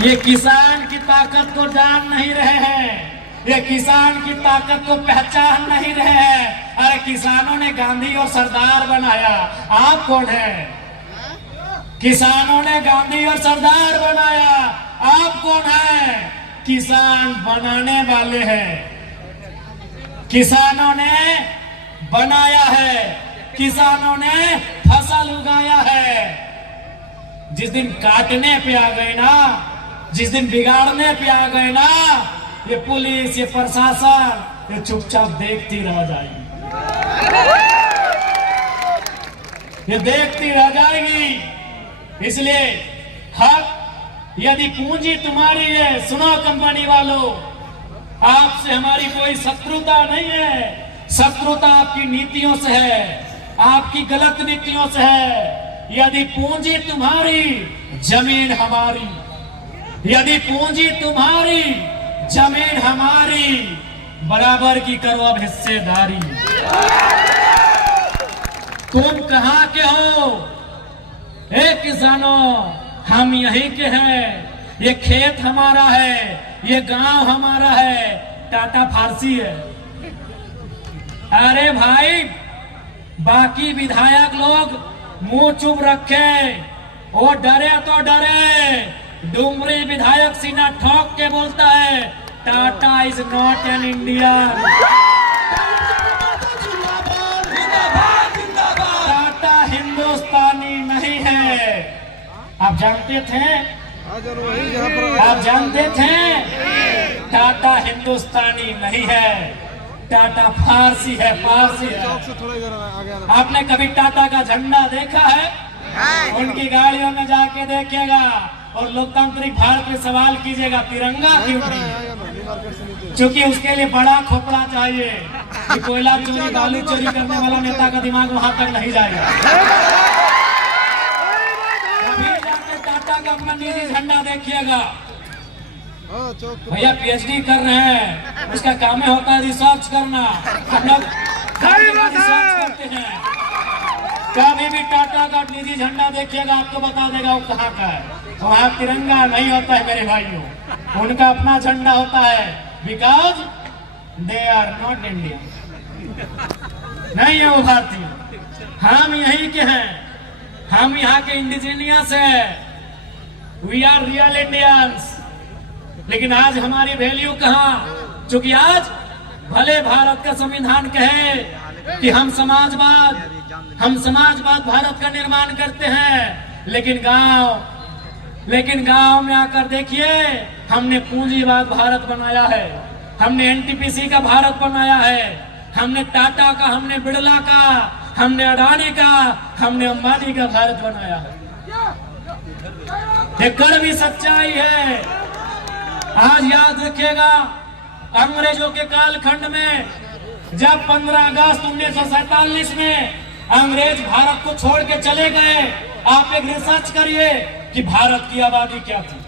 ये किसान की ताकत को जान नहीं रहे हैं, ये किसान की ताकत को पहचान नहीं रहे हैं। अरे किसानों ने गांधी और सरदार बनाया, आप कौन है? किसानों ने गांधी और सरदार बनाया, आप कौन है? किसान बनाने वाले हैं। किसानों ने बनाया है, किसानों ने फसल उगाया है। जिस दिन काटने पे आ गए ना, जिस दिन बिगाड़ने पे आ गए ना, ये पुलिस, ये प्रशासन, ये चुपचाप देखती रह जाएगी, ये देखती रह जाएगी। इसलिए हक, यदि पूंजी तुम्हारी है, सुनो कंपनी वालों, आपसे हमारी कोई शत्रुता नहीं है। शत्रुता आपकी नीतियों से है, आपकी गलत नीतियों से है। यदि पूंजी तुम्हारी, जमीन हमारी। यदि पूंजी तुम्हारी, जमीन हमारी। बराबर की करो अब हिस्सेदारी। तुम कहां के हो? ए किसानों, हम यहीं के हैं। ये खेत हमारा है, ये गांव हमारा है। टाटा फारसी है। अरे भाई, बाकी विधायक लोग मुंह चुप रखे, वो डरे तो डरे। डुमरी विधायक सीना ठोक के बोलता है, Tata is not an Indian. Tata हिंदुस्तानी नहीं है। आप जानते थे? आप जानते थे? टाटा हिंदुस्तानी नहीं है, टाटा फारसी है, फारसी है। आपने कभी टाटा का झंडा देखा है? उनकी गाड़ियों में जाके देखिएगा और लोकतांत्रिक भारत में सवाल कीजिएगा, तिरंगा क्यों नहीं? क्योंकि उसके लिए बड़ा खोपड़ा चाहिए कि कोयला चोरी, बालू चोरी करने वाला नेता का दिमाग वहां तक नहीं जाएगा। कभी जाके टाटा का अपना निजी झंडा देखिएगा। भैया पीएचडी कर रहे हैं, उसका काम होता है रिसर्च करना। हम लोग रिसर्च करते हैं। कभी भी टाटा का निजी झंडा देखिएगा, आपको बता देगा वो कहाँ का है। वहाँ तिरंगा नहीं होता है मेरे भाइयों, उनका अपना झंडा होता है, because they are not Indian. नहीं है वो भारतीय। हम यहीं के हैं, हम यहाँ के इंडिजीनियस है। We are real Indians. लेकिन आज हमारी वैल्यू कहाँ? क्योंकि आज भले भारत का संविधान कहे कि हम समाजवाद भारत का निर्माण करते हैं, लेकिन गांव में आकर देखिए, हमने पूंजीवाद भारत बनाया है, हमने एनटीपीसी का भारत बनाया है, हमने टाटा का, हमने बिड़ला का, हमने अडानी का, हमने अंबानी का भारत बनाया है। ये कड़वी सच्चाई है। आज याद रखिएगा, अंग्रेजों के कालखंड में जब 15 अगस्त 1947 में अंग्रेज भारत को छोड़ के चले गए, आप एक रिसर्च करिए कि भारत की आबादी क्या थी।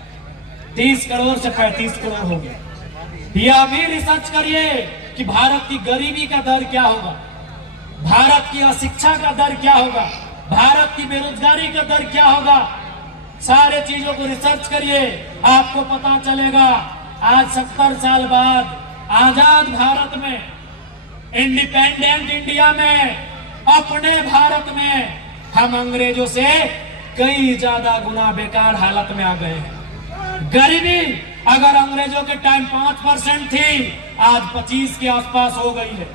30 करोड़ से 35 करोड़ हो गई। या भी रिसर्च करिए कि भारत की गरीबी का दर क्या होगा, भारत की अशिक्षा का दर क्या होगा, भारत की बेरोजगारी का दर क्या होगा। सारे चीजों को रिसर्च करिए, आपको पता चलेगा। आज 70 साल बाद आजाद भारत में, इंडिपेंडेंट इंडिया में, अपने भारत में हम अंग्रेजों से कई ज्यादा गुना बेकार हालत में आ गए हैं। गरीबी अगर अंग्रेजों के टाइम 5% थी, आज 25 के आसपास हो गई है।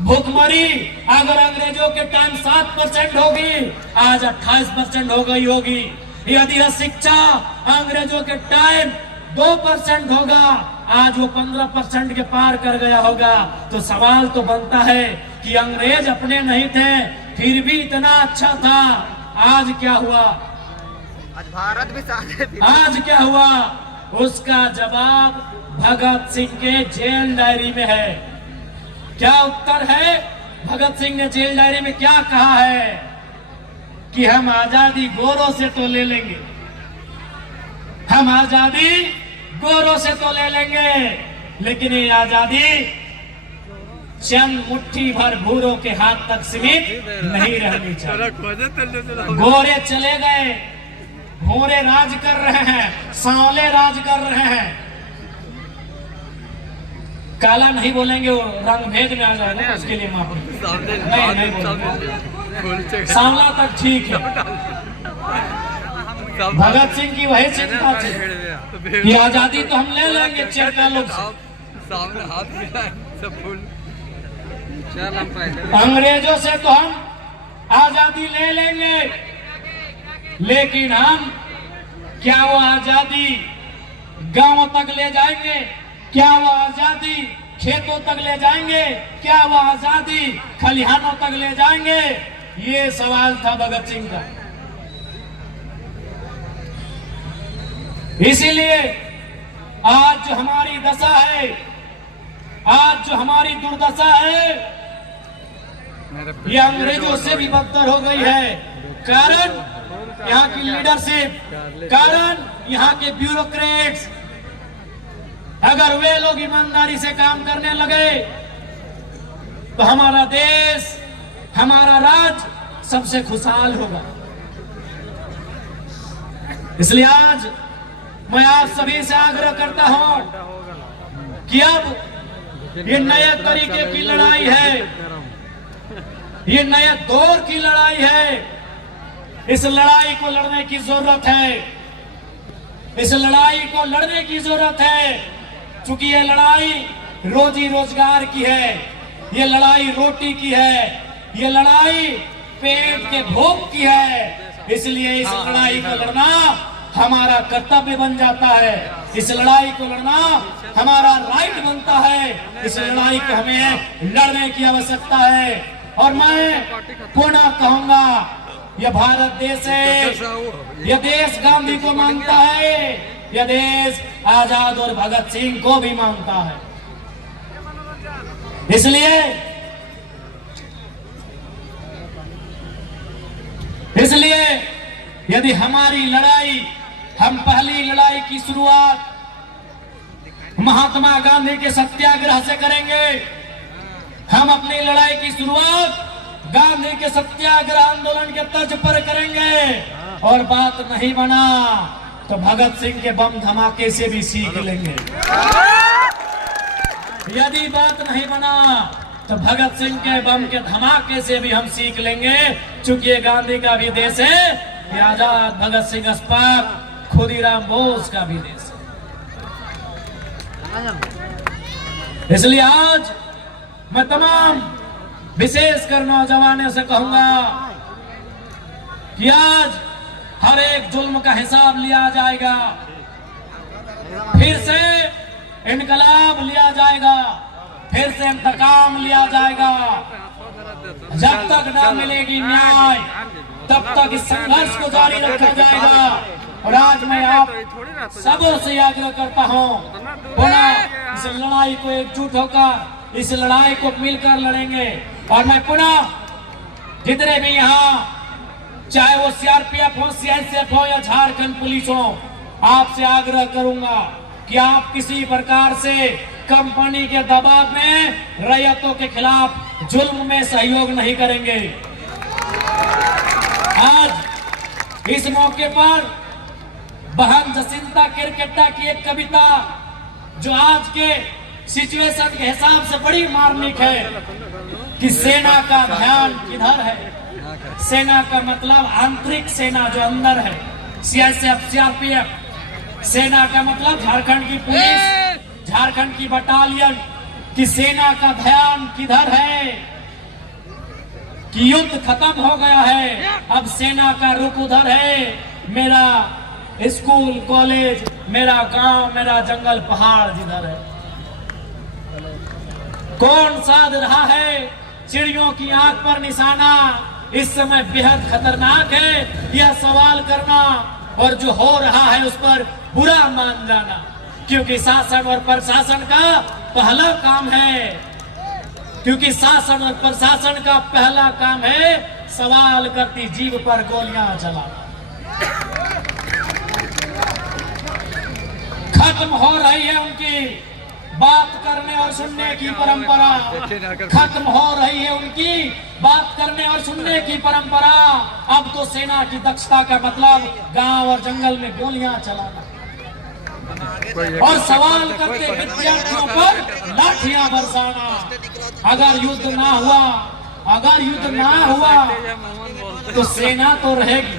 भूखमरी अगर अंग्रेजों के टाइम 7% होगी, आज 28% हो गई होगी। यदि शिक्षा अंग्रेजों के टाइम 2% होगा, आज वो 15% के पार कर गया होगा। तो सवाल तो बनता है कि अंग्रेज अपने नहीं थे, फिर भी इतना अच्छा था, आज क्या हुआ? आज भारत भी साथ है। आज क्या हुआ? उसका जवाब भगत सिंह के जेल डायरी में है। क्या उत्तर है? भगत सिंह ने जेल डायरी में क्या कहा है कि हम आजादी गोरों से तो ले लेंगे, हम आजादी गोरों से तो ले लेंगे, लेकिन ये आजादी चंद मुट्ठी भर भूरों के हाथ तक सीमित नहीं रहनी चाहिए। गोरे चले गए, भूरे राज कर रहे हैं, सांवले राज कर रहे हैं। काला नहीं बोलेंगे, वो रंग भेद में आ जाएगा, उसके लिए माफी। नहीं बोलेंगे, सांवला तक ठीक है। भगत सिंह की वही चिंता थी कि आजादी तो हम ले लेंगे चेका लोग सामने हाथ मिलाए सब फूल। अंग्रेजों से तो हम आजादी ले लेंगे, लेकिन हम क्या वो आजादी गांव तक ले जाएंगे? क्या वो आजादी खेतों तक ले जाएंगे? क्या वो आजादी खलिहानों तक ले जाएंगे? ये सवाल था भगत सिंह का। इसीलिए आज जो हमारी दशा है, आज जो हमारी दुर्दशा है, ये अंग्रेजों से भी बदतर हो गई है। कारण यहाँ की लीडरशिप, कारण यहाँ के ब्यूरोक्रेट्स। अगर वे लोग ईमानदारी से काम करने लगे तो हमारा देश, हमारा राज्य सबसे खुशहाल होगा। इसलिए आज मैं आप सभी से आग्रह करता हूं कि अब ये नए तरीके की लड़ाई है, ये नए दौर की लड़ाई है। इस लड़ाई को लड़ने की जरूरत है, इस लड़ाई को लड़ने की जरूरत है, क्योंकि ये लड़ाई रोजी रोजगार की है, ये लड़ाई रोटी की है, ये लड़ाई पेट के भूख की है। इसलिए इस लड़ाई को लड़ना हमारा कर्तव्य बन जाता है, इस लड़ाई को लड़ना हमारा राइट बनता है। इस लड़ाई को हमें लड़ने की आवश्यकता है। और मैं पुनः कहूंगा, यह भारत देश है, यह देश गांधी को मानता है, यह देश आजाद और भगत सिंह को भी मानता है। इसलिए यदि हमारी लड़ाई, हम पहली लड़ाई की शुरुआत महात्मा गांधी के सत्याग्रह से करेंगे, हम अपनी लड़ाई की शुरुआत गांधी के सत्याग्रह आंदोलन के तर्ज पर करेंगे, और बात नहीं बना तो भगत सिंह के बम धमाके से भी सीख लेंगे। यदि बात नहीं बना तो भगत सिंह के बम के धमाके से भी हम सीख लेंगे, चूंकि गांधी का भी देश है, ये आजाद भगत सिंह अस्पाक खुदीराम बोस का भी देश है। इसलिए आज मैं तमाम विशेषकर नौजवानों से कहूंगा कि आज हर एक जुल्म का हिसाब लिया जाएगा, फिर से इनकलाब लिया जाएगा, फिर से इंतकाम लिया जाएगा। जब तक न मिलेगी न्याय तब तक इस संघर्ष को जारी रखा जाएगा। और आज मैं आप सबों से आग्रह करता हूं, पुनः इस लड़ाई को एकजुट होकर, इस लड़ाई को मिलकर लड़ेंगे। और मैं पुनः जितने भी यहाँ, चाहे वो सीआरपीएफ हो, सीआईएसएफ हो या झारखंड पुलिस हो, आपसे आग्रह करूंगा कि आप किसी प्रकार से कंपनी के दबाव में रैयतों के खिलाफ जुल्म में सहयोग नहीं करेंगे। आज इस मौके पर बहन जसिंता किरकेट्टा की एक कविता, जो आज के सिचुएशन के हिसाब से बड़ी मार्मिक है, कि सेना का ध्यान किधर है। सेना का मतलब आंतरिक सेना जो अंदर है, सीआईएसएफ, सीआरपीएफ। सेना का मतलब झारखंड की पुलिस, झारखंड की बटालियन। कि सेना का ध्यान किधर है, कि युद्ध खत्म हो गया है, अब सेना का रुख उधर है। मेरा स्कूल, कॉलेज, मेरा गांव, मेरा जंगल, पहाड़ जिधर है। कौन साध रहा है चिड़ियों की आंख पर निशाना, इस समय बेहद खतरनाक है यह सवाल करना, और जो हो रहा है उस पर बुरा मान जाना। क्योंकि शासन और प्रशासन का पहला काम है, क्योंकि शासन और प्रशासन का पहला काम है सवाल करती जीभ पर गोलियां चलाना। खत्म हो रही है उनकी बात करने और सुनने की परंपरा, खत्म हो रही है उनकी बात करने और सुनने की परंपरा। अब तो सेना की दक्षता का मतलब गांव और जंगल में गोलियां चलाना, और सवाल करते विद्यार्थियों पर लाठियां बरसाना। अगर युद्ध ना हुआ, अगर युद्ध ना हुआ तो सेना तो रहेगी,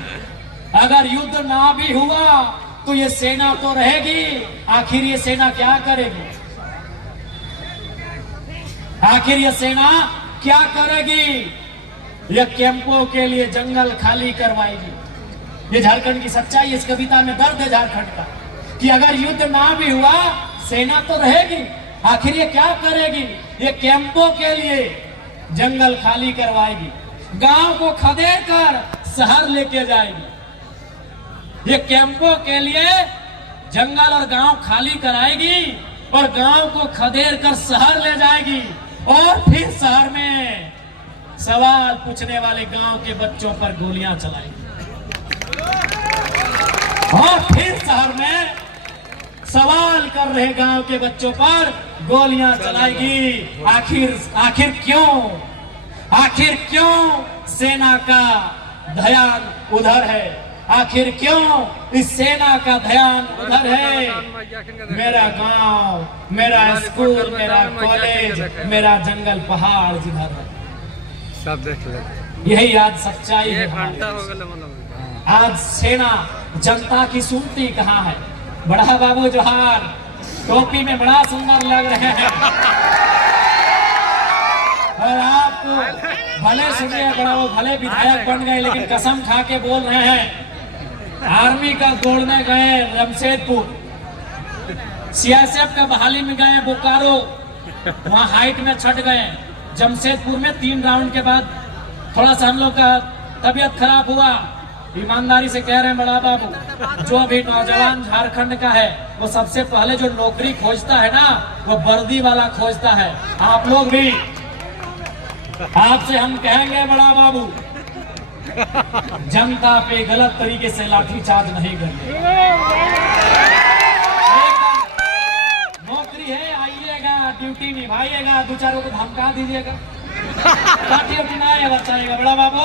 अगर युद्ध ना भी हुआ तो ये सेना तो रहेगी। आखिर ये सेना क्या करेगी, आखिर ये सेना क्या करेगी? यह कैंपों के लिए जंगल खाली करवाएगी। ये झारखंड की सच्चाई, इस कविता में दर्द है झारखंड का, कि अगर युद्ध ना भी हुआ सेना तो रहेगी। आखिर ये क्या करेगी? ये कैंपों के लिए जंगल खाली करवाएगी, गांव को खदेड़ कर शहर लेके जाएगी। ये कैंपों के लिए जंगल और गांव खाली कराएगी, और गांव को खदेड़ कर शहर ले जाएगी, और फिर शहर में सवाल पूछने वाले गांव के बच्चों पर गोलियां चलाएगी, और फिर शहर में सवाल कर रहे गांव के बच्चों पर गोलियां चलाएगी। आखिर क्यों सेना का ध्यान उधर है? आखिर क्यों इस सेना का ध्यान उधर है? मेरा गांव, मेरा स्कूल, मेरा कॉलेज, मेरा जंगल पहाड़ जिधर है, सब देख ले। यही आज सच्चाई है। आज सेना जनता की सुनती कहाँ है? बड़ा बाबू जोहार, टोपी में बड़ा सुंदर लग रहे हैं। और आप भले सुनिए, बड़ा वो भले विधायक बन गए, लेकिन कसम खा के बोल रहे हैं, आर्मी का दौड़ने गए जमशेदपुर, सीआईएसएफ का बहाली में गए बोकारो, वहाँ हाइट में छट गए। जमशेदपुर में 3 राउंड के बाद थोड़ा सा हम लोग का तबीयत खराब हुआ। ईमानदारी से कह रहे हैं बड़ा बाबू, जो भी नौजवान झारखंड का है वो सबसे पहले जो नौकरी खोजता है ना, वो वर्दी वाला खोजता है। आप लोग भी, आपसे हम कहेंगे बड़ा बाबू, जनता पे गलत तरीके से लाठीचार्ज नहीं करनी। नौकरी है, आइएगा, ड्यूटी निभाइएगा, 2-4 को धमका दीजिएगा, लाठी ना बचाएगा। बड़ा बाबू,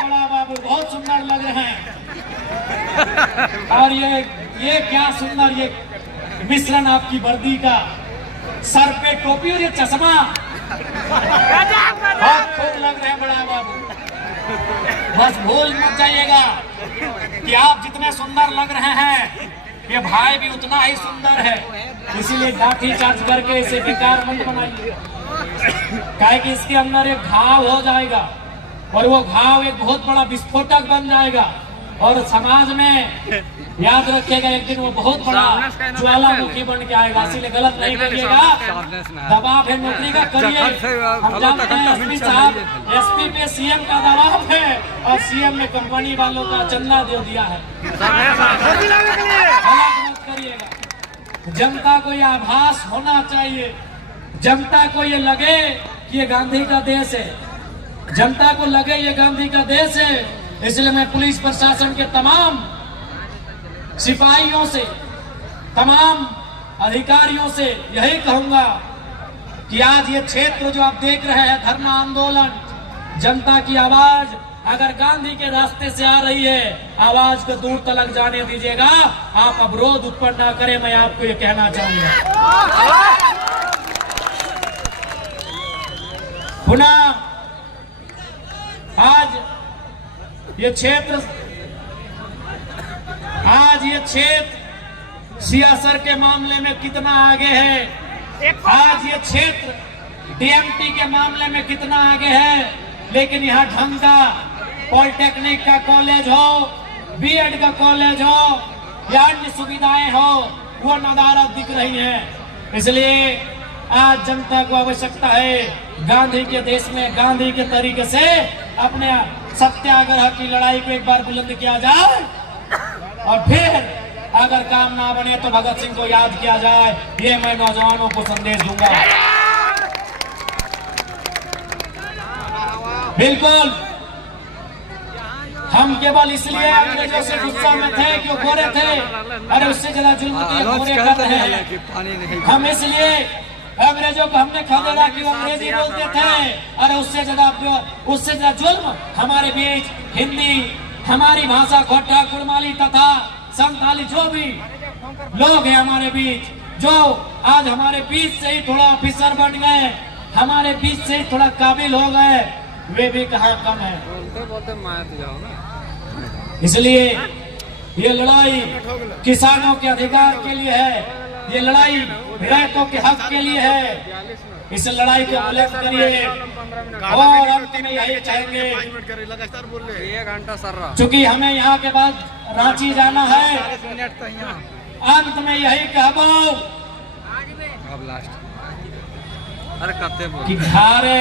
बड़ा बाबू बहुत सुंदर लग रहे हैं। और ये क्या सुंदर ये मिश्रण आपकी वर्दी का, सर पे टोपी और ये चश्मा बहुत खूब लग रहे हैं बड़ा बाबू। बस भूल मत जाइएगा कि आप जितने सुंदर लग रहे हैं, ये भाई भी उतना ही सुंदर है। इसीलिए लाठी चार्ज करके इसे बेकार मत बनाइए, काहे कि इसके अंदर एक घाव हो जाएगा और वो घाव एक बहुत बड़ा विस्फोटक बन जाएगा और समाज में याद रखिएगा एक दिन वो बहुत बड़ा ज्वालामुखी बन के आएगा। इसीलिए गलत नहीं करिएगा। दबाव है नौकरी का, करिए। हम जानते हैं एसपी साहब, एसपी पे सीएम का दबाव है और सीएम ने कंपनी वालों का चंदा दे दिया है। गलत मत करिएगा। जनता को ये आभास होना चाहिए, जनता को ये लगे कि ये गांधी का देश है, जनता को लगे ये गांधी का देश है। इसलिए मैं पुलिस प्रशासन के तमाम सिपाहियों से, तमाम अधिकारियों से यही कहूंगा कि आज ये क्षेत्र जो आप देख रहे हैं, धरना आंदोलन, जनता की आवाज अगर गांधी के रास्ते से आ रही है, आवाज को दूर तक जाने दीजिएगा। आप अवरोध उत्पन्न ना करें, मैं आपको ये कहना चाहूंगा। पुनः आज ये क्षेत्र सियासत के मामले में कितना आगे है, आज ये क्षेत्र डीएमटी के मामले में कितना आगे है, लेकिन यहाँ ढंग का पॉलिटेक्निक का कॉलेज हो, बीएड का कॉलेज हो या अन्य सुविधाएं हो, वो नदारत दिख रही है। इसलिए आज जनता को आवश्यकता है गांधी के देश में गांधी के तरीके से अपने सत्याग्रह की लड़ाई को एक बार बुलंद किया जाए और फिर अगर काम ना बने तो भगत सिंह को याद किया जाए। ये मैं नौजवानों को संदेश दूंगा। बिल्कुल, हम केवल इसलिए अंग्रेजों से गुस्सा में थे कि वो गोरे थे, अरे उससे ज्यादा जुल्म तो ये गोरे कर रहे हैं। हम इसलिए अंग्रेजों को हमने खदेड़ा कि वो अंग्रेजी बोलते थे, अरे उससे ज्यादा जुल्म हमारे बीच हिंदी, हमारी भाषा खोटा, कुड़माली तथा संताली जो भी लोग हैं हमारे बीच, जो आज हमारे बीच से ही थोड़ा ऑफिसर बन गए, हमारे बीच से ही थोड़ा काबिल हो गए, वे भी कहाँ कम है। इसलिए ये लड़ाई किसानों के अधिकार के लिए है, ये लड़ाई रैतों के हक के लिए है। इस लड़ाई को बुलंद करिए और अंत में यही चाहेंगे, चूंकि हमें यहाँ के बाद रांची जाना है, अंत में यही कहबो कि घारे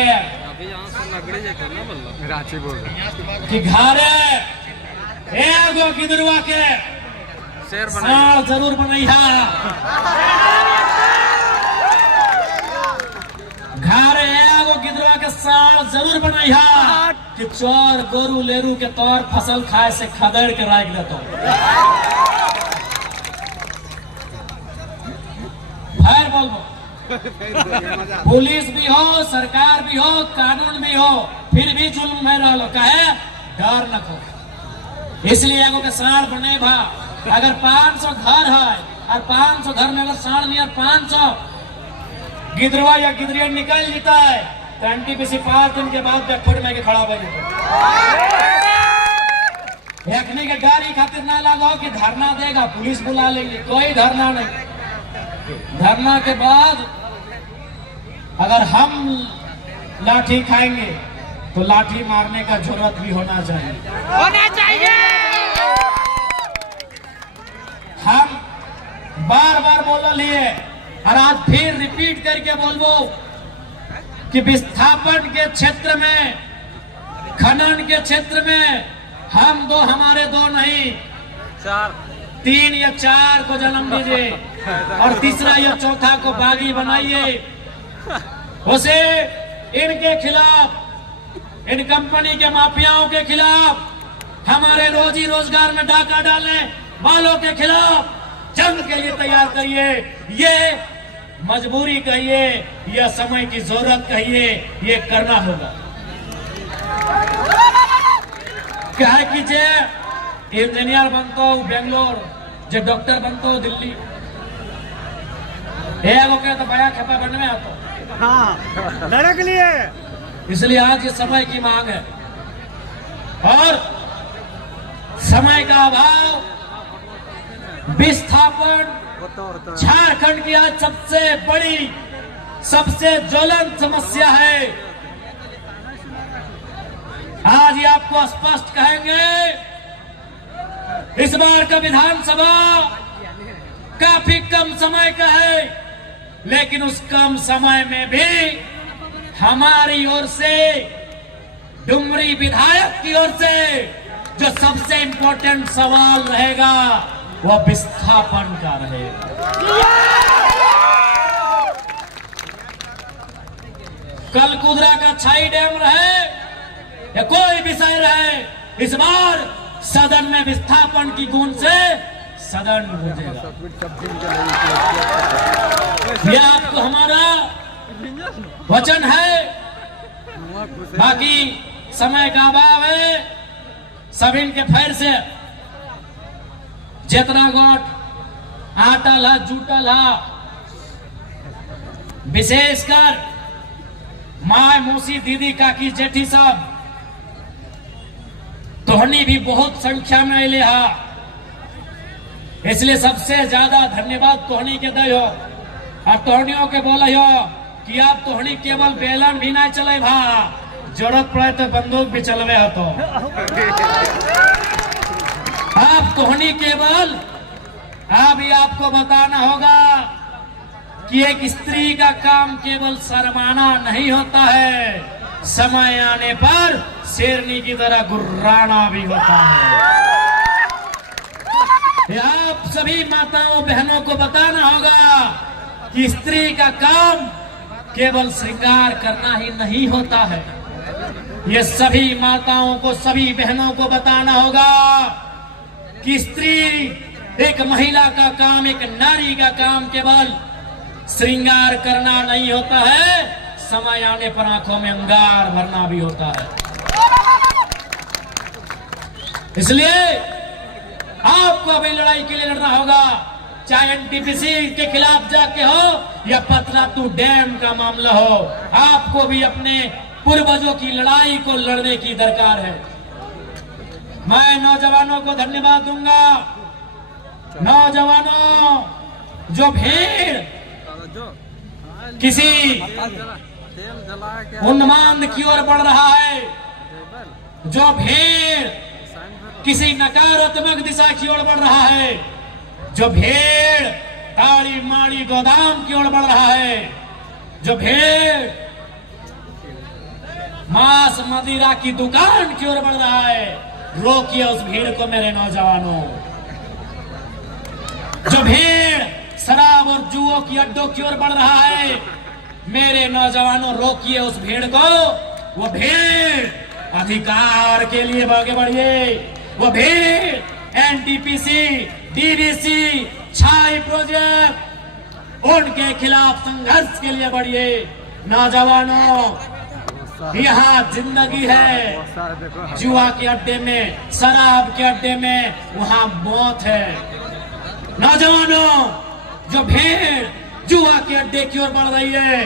रांची बोल रहे कि घारे एगो गिदरुआ के साल जरूर बनैहा, घारे एगो गिदरुआ के साल जरूर बनैहा कि चोर गोरू लेरू के तौर फसल खाए से खदेड़ के राख देतो। बोलबो पुलिस भी हो, सरकार भी हो, कानून भी हो, फिर भी जुल्म में रह लो, कहे डर न को। इसलिए एगो के साढ़ बने भा, अगर 500 घर है और 500 घर में अगर साढ़ नहीं और 500 गिदरवा या गिदरिया निकल जीता है तो एनटीपीसी 5 दिन के बाद बैकफुट में के खड़ा हो एकने के गाड़ी खातिर ना लगाओ कि धरना देगा पुलिस बुला लेंगे, कोई धरना नहीं। धरना के बाद अगर हम लाठी खाएंगे तो लाठी मारने का जरूरत भी होना चाहिए। हम बार बार बोल लिए और आज फिर रिपीट करके बोलबो कि विस्थापन के क्षेत्र में, खनन के क्षेत्र में हम दो, हमारे दो नहीं 3 या 4 को जन्म दीजिए और तीसरा या चौथा को बागी बनाइए। उसे इनके खिलाफ, इन कंपनी के माफियाओं के खिलाफ, हमारे रोजी रोजगार में डाका डालने वालों के खिलाफ जंग के लिए तैयार करिए। ये मजबूरी कहिए या समय की जरूरत कहिए, ये करना होगा। क्या है कि जे इंजीनियर बनतो बेंगलोर, जे डॉक्टर बनतो दिल्ली, एगो के तो बया खेपा बनने आतो। हाँ, लड़े के लिए। इसलिए आज ये समय की मांग है और समय का अभाव, विस्थापन झारखंड की आज सबसे बड़ी, सबसे ज्वलंत समस्या है। आज ये आपको स्पष्ट कहेंगे, इस बार का विधानसभा काफी कम समय का है, लेकिन उस कम समय में भी हमारी ओर से, डुमरी विधायक की ओर से जो सबसे इंपॉर्टेंट सवाल रहेगा वह विस्थापन का रहेगा। कल कुदरा का छाई डैम रहे या कोई विषय रहे, इस बार सदन में विस्थापन की गूंज से सदन गूंजेगा। यह आपको हमारा वचन है। बाकी समय का अभाव है, सभी के फैर से जितना गोट आटल है, जूटल है, विशेषकर माय, मौसी, दीदी, काकी, जेठी सब तोहनी भी बहुत संख्या में अले हा। इसलिए सबसे ज्यादा धन्यवाद तोहनी के दे हो और तोहनियों के बोले हो कि आप तोहनी केवल बेलन भी नहीं चले भा, जरूरत पड़े तो बंदूक भी चलवे हो। तो आप तोहनी केवल, अभी आपको बताना होगा कि एक स्त्री का काम केवल शर्माना नहीं होता है, समय आने पर शेरनी की तरह गुर्राना भी होता है। आप सभी माताओं बहनों को बताना होगा कि स्त्री का काम केवल श्रृंगार करना ही नहीं होता है। ये सभी माताओं को, सभी बहनों को बताना होगा कि स्त्री, एक महिला का काम, एक नारी का काम केवल श्रृंगार करना नहीं होता है, समय आने पर आंखों में अंगार भरना भी होता है। इसलिए आपको अभी लड़ाई के लिए लड़ना होगा, चाहे एनटीपीसी के खिलाफ जाके हो या पतरातू डैम का मामला हो। आपको भी अपने पूर्वजों की लड़ाई को लड़ने की दरकार है। मैं नौजवानों को धन्यवाद दूंगा। नौजवानों, जो भीड़ किसी उन्माद की ओर बढ़ रहा है, जो भीड़ किसी नकारात्मक दिशा की ओर बढ़ रहा है, जो भीड़ ताड़ी माड़ी गोदाम की ओर बढ़ रहा है, जो भीड़ मांस मदिरा की दुकान की ओर बढ़ रहा है, रोकिए उस भीड़ को मेरे नौजवानों। जो भीड़ शराब और जुओं की अड्डों की ओर बढ़ रहा है, मेरे नौजवानों रोकिए उस भीड़ को। वो भीड़ अधिकार के लिए आगे बढ़िए। वो भीड़ एनटीपीसी, डीवीसी, छाई प्रोजेक्ट, उनके खिलाफ संघर्ष के लिए बढ़िए। नौजवानों, यहाँ जिंदगी है, जुआ के अड्डे में, शराब के अड्डे में वहाँ मौत है। नौजवानों, जो भीड़ जुआ के अड्डे की ओर बढ़ रही है,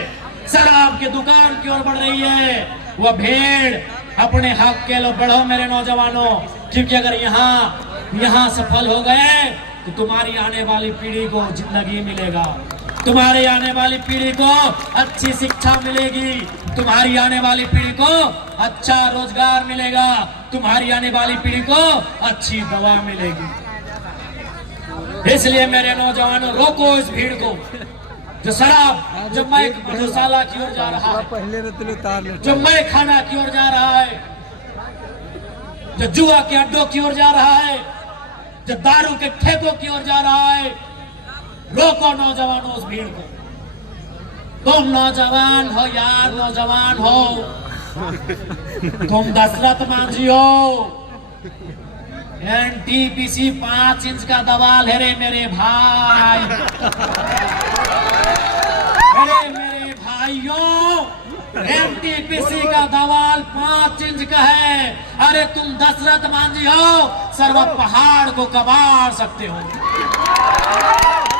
शराब की दुकान की ओर बढ़ रही है, वह भीड़ अपने हक के लिए बढ़ो मेरे नौजवानों। क्योंकि अगर यहाँ सफल हो गए तो तुम्हारी आने वाली पीढ़ी को जिंदगी मिलेगा, तुम्हारी आने वाली पीढ़ी को अच्छी शिक्षा मिलेगी, तुम्हारी आने वाली पीढ़ी को अच्छा रोजगार मिलेगा, तुम्हारी आने वाली पीढ़ी को अच्छी दवा मिलेगी। इसलिए मेरे नौजवानों, रोको इस भीड़ को जो शराब, जो मैक मधुशाला की ओर जा रहा है, जो मैं खाना की ओर जा रहा है, जो जुआ के अड्डों की ओर जा रहा है, जो दारू के ठेकों की ओर जा रहा है। रोको नौजवानों उस भीड़ को। तुम नौजवान हो यार, नौजवान हो, तुम दशरथ मांझी हो, एनटीपीसी 5 इंच का दवाल है रे मेरे भाई, मेरे भाइयों, एनटीपीसी का दवाल 5 इंच का है। अरे तुम दशरथ मांझी हो, सर्व पहाड़ को कबाड़ सकते हो,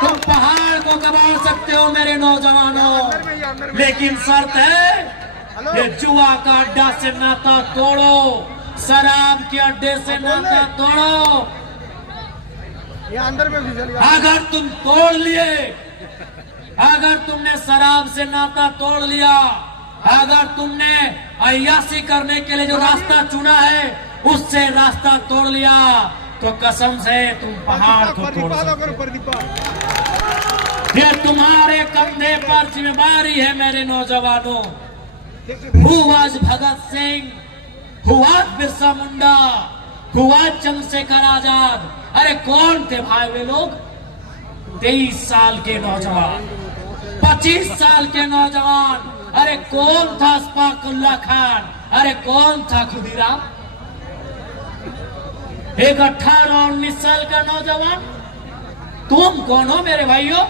तुम पहाड़ को कबाड़ सकते हो मेरे नौजवानों। लेकिन शर्त है, ये जुआ का अड्डा से नाता तोड़ो, शराब के अड्डे से नाता तोड़ो। ये अंदर में भी अगर तुम तोड़ लिए, अगर तुमने शराब से नाता तोड़ लिया, अगर तुमने अय्याशी करने के लिए जो रास्ता चुना है उससे रास्ता तोड़ लिया, तो कसम से तुम पहाड़ को तोड़ सकते। ये तुम्हारे कंधे पर जिम्मेदारी है मेरे नौजवानों। हुआ भगत सिंह, हुआ बिरसा मुंडा, हुआ चंद्रशेखर आजाद, अरे कौन थे भाई वे लोग? 23 साल के नौजवान, 25 साल के नौजवान। अरे कौन था अशफाक उल्लाह खान, अरे कौन था खुदीराम? एक 18-19 साल का नौजवान। तुम कौन हो मेरे भाइयों?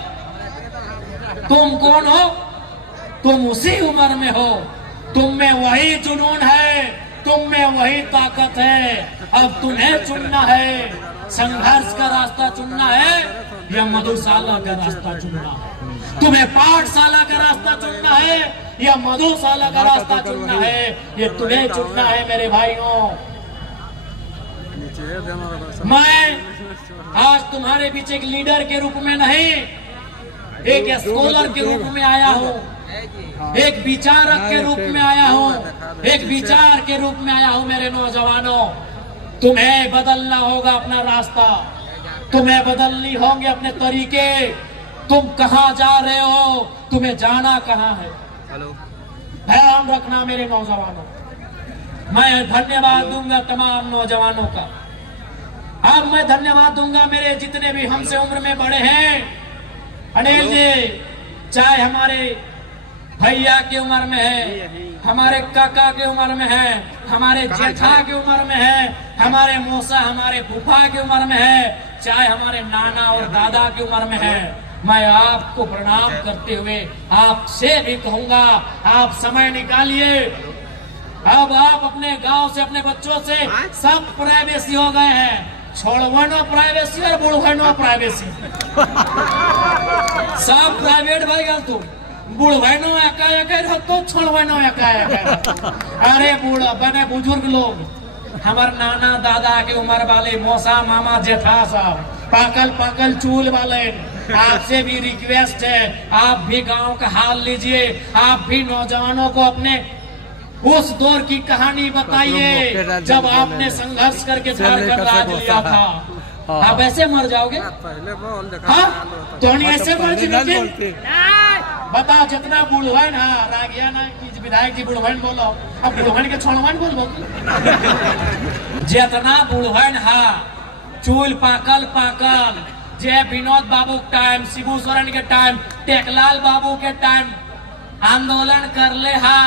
तुम कौन हो? तुम उसी उम्र में हो, तुम में वही जुनून है, तुम में वही ताकत है। अब तुम्हें चुनना है, संघर्ष का रास्ता चुनना है या मधुशाला का रास्ता चुनना है। तुम्हें पाठशाला का रास्ता चुनना है या मधुशाला का रास्ता चुनना है, ये तुम्हें चुनना है मेरे भाइयों। मैं आज तुम्हारे बीच एक लीडर के रूप में नहीं, एक स्कॉलर के रूप में आया हूँ, एक विचारक के रूप में आया हूँ, एक विचार के रूप में आया हूँ मेरे नौजवानों। तुम्हें बदलना होगा अपना रास्ता, तुम्हें बदलनी होंगे अपने तरीके। तुम कहाँ जा रहे हो, तुम्हें जाना कहाँ है, ध्यान रखना मेरे नौजवानों। मैं धन्यवाद दूंगा तमाम नौजवानों का। अब मैं धन्यवाद दूंगा मेरे जितने भी हमसे उम्र में बड़े हैं। अनिल जी, चाहे हमारे भैया की उम्र में है, हमारे काका की उम्र में है, हमारे जेठा की उम्र में है, हमारे मौसा, हमारे फूफा की उम्र में है, चाहे हमारे नाना और दादा की उम्र में है, मैं आपको प्रणाम करते हुए आपसे भी कहूंगा, आप समय निकालिए। अब आप अपने गांव से, अपने बच्चों से सब प्राइवेसी हो गए हैं, छोड़वानो प्राइवेसी और बुढ़वानो प्राइवेसी, सब प्राइवेट भाई गल तुम बुढ़वानो एका तो छोड़वानो एका। अरे बूढ़ा बने बुजुर्ग लोग, हमारे नाना दादा के उम्र वाले, मौसा मामा जेठा साहब, पाकल चूल वाले, आपसे भी रिक्वेस्ट है, आप भी गांव का हाल लीजिए, आप भी नौजवानों को अपने उस दौर की कहानी बताइए जब आपने संघर्ष करके झारखंड राज लिया था। आप ऐसे मर जाओगे? हाँ, तो ऐसे मर जाओगे? बताओ, जितना बुढ़वन है रागिया ना कि विधायक जी बुढ़वन बोलो, अब बुढ़वन के छोड़वन बोलो, जितना बुढ़वन है, चूल पाकल, जय विनोद बाबू के टाइम, शिबू सोरेन के टाइम, टेकलाल बाबू के टाइम आंदोलन कर ले हा,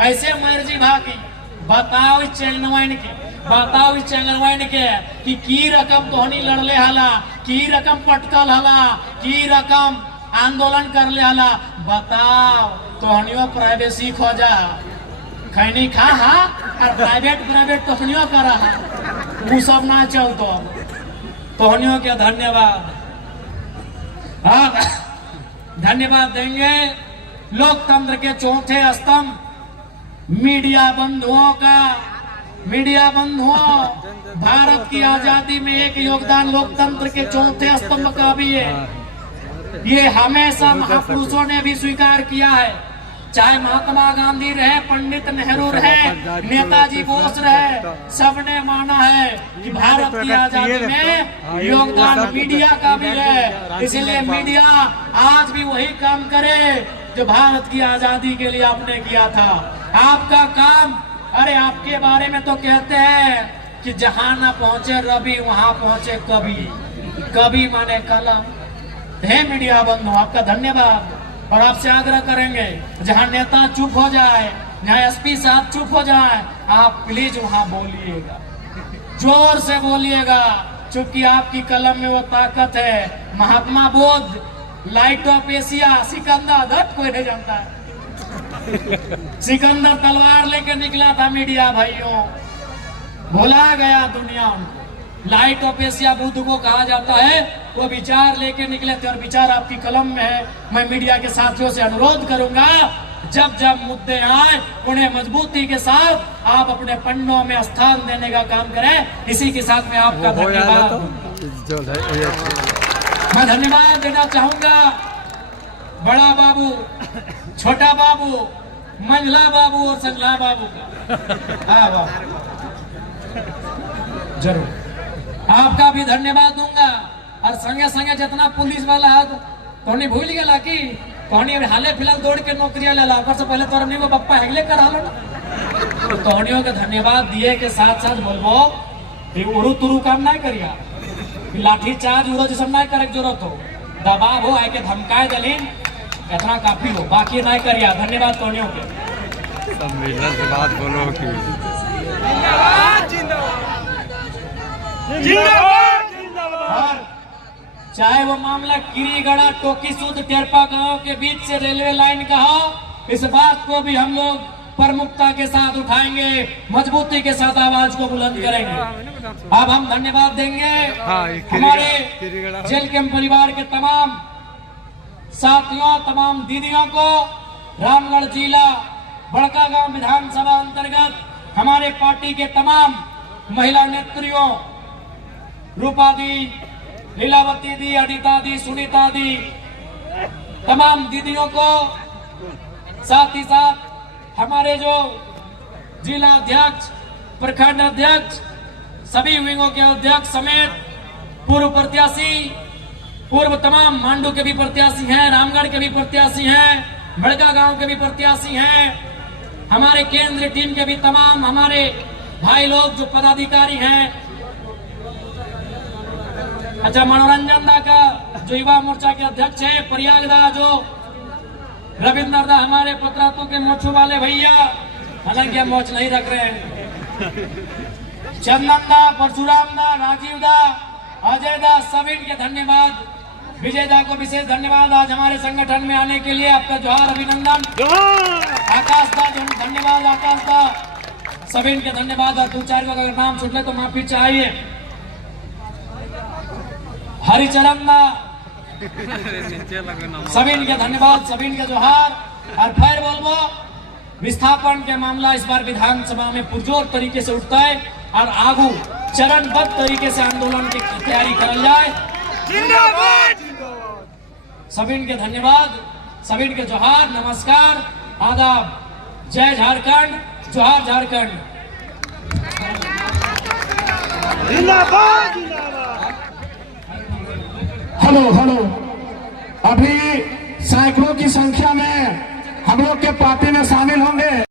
ऐसे मर्जी भागी। बताओ चेंगनवाइन के, बताओ चेंगनवाइन के कि की रकम तोहनी लड़ले हला, की रकम पटकल हला, की रकम आंदोलन कर ले आला। बताओ तोहनियो प्राइवेसी खोजा खैनी खा हा और प्राइवेट तोहनियो करा हा, वो सब ना चल तो तोहनियों के धन्यवाद। अब धन्यवाद देंगे लोकतंत्र के चौथे स्तंभ मीडिया बंधुओं का। मीडिया बंधुओं, भारत की आजादी में एक योगदान लोकतंत्र के चौथे स्तंभ का भी है। ये हमेशा महापुरुषों ने भी स्वीकार किया है, चाहे महात्मा गांधी रहे, पंडित नेहरू रहे, नेताजी बोस रहे, सबने माना है कि भारत की आजादी में योगदान मीडिया का भी है। इसलिए मीडिया आज भी वही काम करे जो भारत की आजादी के लिए आपने किया था। आपका काम, अरे आपके बारे में तो कहते हैं कि जहां ना पहुंचे रवि वहां पहुंचे कवि। कवि माने कलम। हे मीडिया बंधु, आपका धन्यवाद। और आपसे आग्रह करेंगे जहां नेता चुप हो जाए, जहां एसपी साहब चुप हो जाए, आप प्लीज वहां बोलिएगा, जोर से बोलिएगा, क्योंकि आपकी कलम में वो ताकत है। Mahatma Buddha, light of Asia, Sikandar, कोई नहीं जानता है। सिकंदर तलवार लेके निकला था मीडिया भाइयों, भुला गया दुनिया उनको। लाइट ऑफ एशिया बुद्ध को कहा जाता है, वो विचार लेके निकले थे और विचार आपकी कलम में है। मैं मीडिया के साथियों से अनुरोध करूंगा, जब जब मुद्दे आए उन्हें मजबूती के साथ आप अपने पन्नों में स्थान देने का काम करें। इसी के साथ में आपका धन्यवाद। मैं धन्यवाद देना चाहूंगा बड़ा बाबू, छोटा बाबू, मंझला बाबू और संझला बाबू का। हाँ बाबू, जरूर आपका भी धन्यवाद दूंगा। और संगे संगे जितना पुलिस वाला है तो भूल गया कि तोहनी हाले फिलहाल दौड़ के नौकरियां ले ला, से पहले तो हमने वो पप्पा हेगले कर हालो ना। तो तोहनियों के धन्यवाद दिए के साथ साथ बोलबो कि उरु तुरु काम नहीं करिया, लाठी चार्ज उरो जिसम नहीं करे जरूरत हो, दबाव हो, आए के धमकाए दलीन इतना काफी हो, बाकी नहीं करिया। धन्यवाद तोहनियों के। सम्मेलन के बाद बोलो कि और चाहे वो मामला किरीगढ़ा टोकी सूद टेरपा गांव के बीच से रेलवे लाइन का हो, इस बात को भी हम लोग प्रमुखता के साथ उठाएंगे, मजबूती के साथ आवाज को बुलंद करेंगे। अब हम धन्यवाद देंगे हमारे जेल कैंप परिवार के तमाम साथियों, तमाम दीदियों को। रामगढ़ जिला बड़का गांव विधानसभा अंतर्गत हमारे पार्टी के तमाम महिला नेत्रियों, रूपा दी, लीलावती दी, अनिता दी, सुनीता दी, तमाम दीदियों को, साथ ही साथ हमारे जो जिला अध्यक्ष, प्रखंड अध्यक्ष, सभी विंगों के अध्यक्ष समेत पूर्व प्रत्याशी, पूर्व तमाम मांडू के भी प्रत्याशी हैं, रामगढ़ के भी प्रत्याशी हैं, बड़का गांव के भी प्रत्याशी हैं, हमारे केंद्रीय टीम के भी तमाम हमारे भाई लोग जो पदाधिकारी हैं। अच्छा, मनोरंजन दा का जो युवा मोर्चा के अध्यक्ष है, प्रयाग दा जो रविंद्र दा, हमारे पत्रातों के मोछू वाले भैया, हालांकि हम मोच नहीं रख रहे हैं, चंदन दा, परशुराम दा, राजीव दा, अजय दा, सभी के धन्यवाद। विजय दा को विशेष धन्यवाद आज हमारे संगठन में आने के लिए, आपका जोहार, अभिनंदन। आकाश दा धन्यवाद, आकाश दा, सभी के धन्यवाद। और 2-4 का अगर नाम छूट ले तो माफी चाहिए। हरिचरण दा, सभी के धन्यवाद, सभी के जोहार। और फिर बोलबो विस्थापन के मामला इस बार विधानसभा में पुरजोर तरीके से उठता है और आगू चरणबद्ध तरीके से आंदोलन की तैयारी करल जाए। सभी के धन्यवाद, सभी के जोहार, नमस्कार, आदाब, जय झारखंड, जोहार झारखंड। हेलो हेलो, अभी सैकड़ों की संख्या में हम लोग के पार्टी में शामिल होंगे।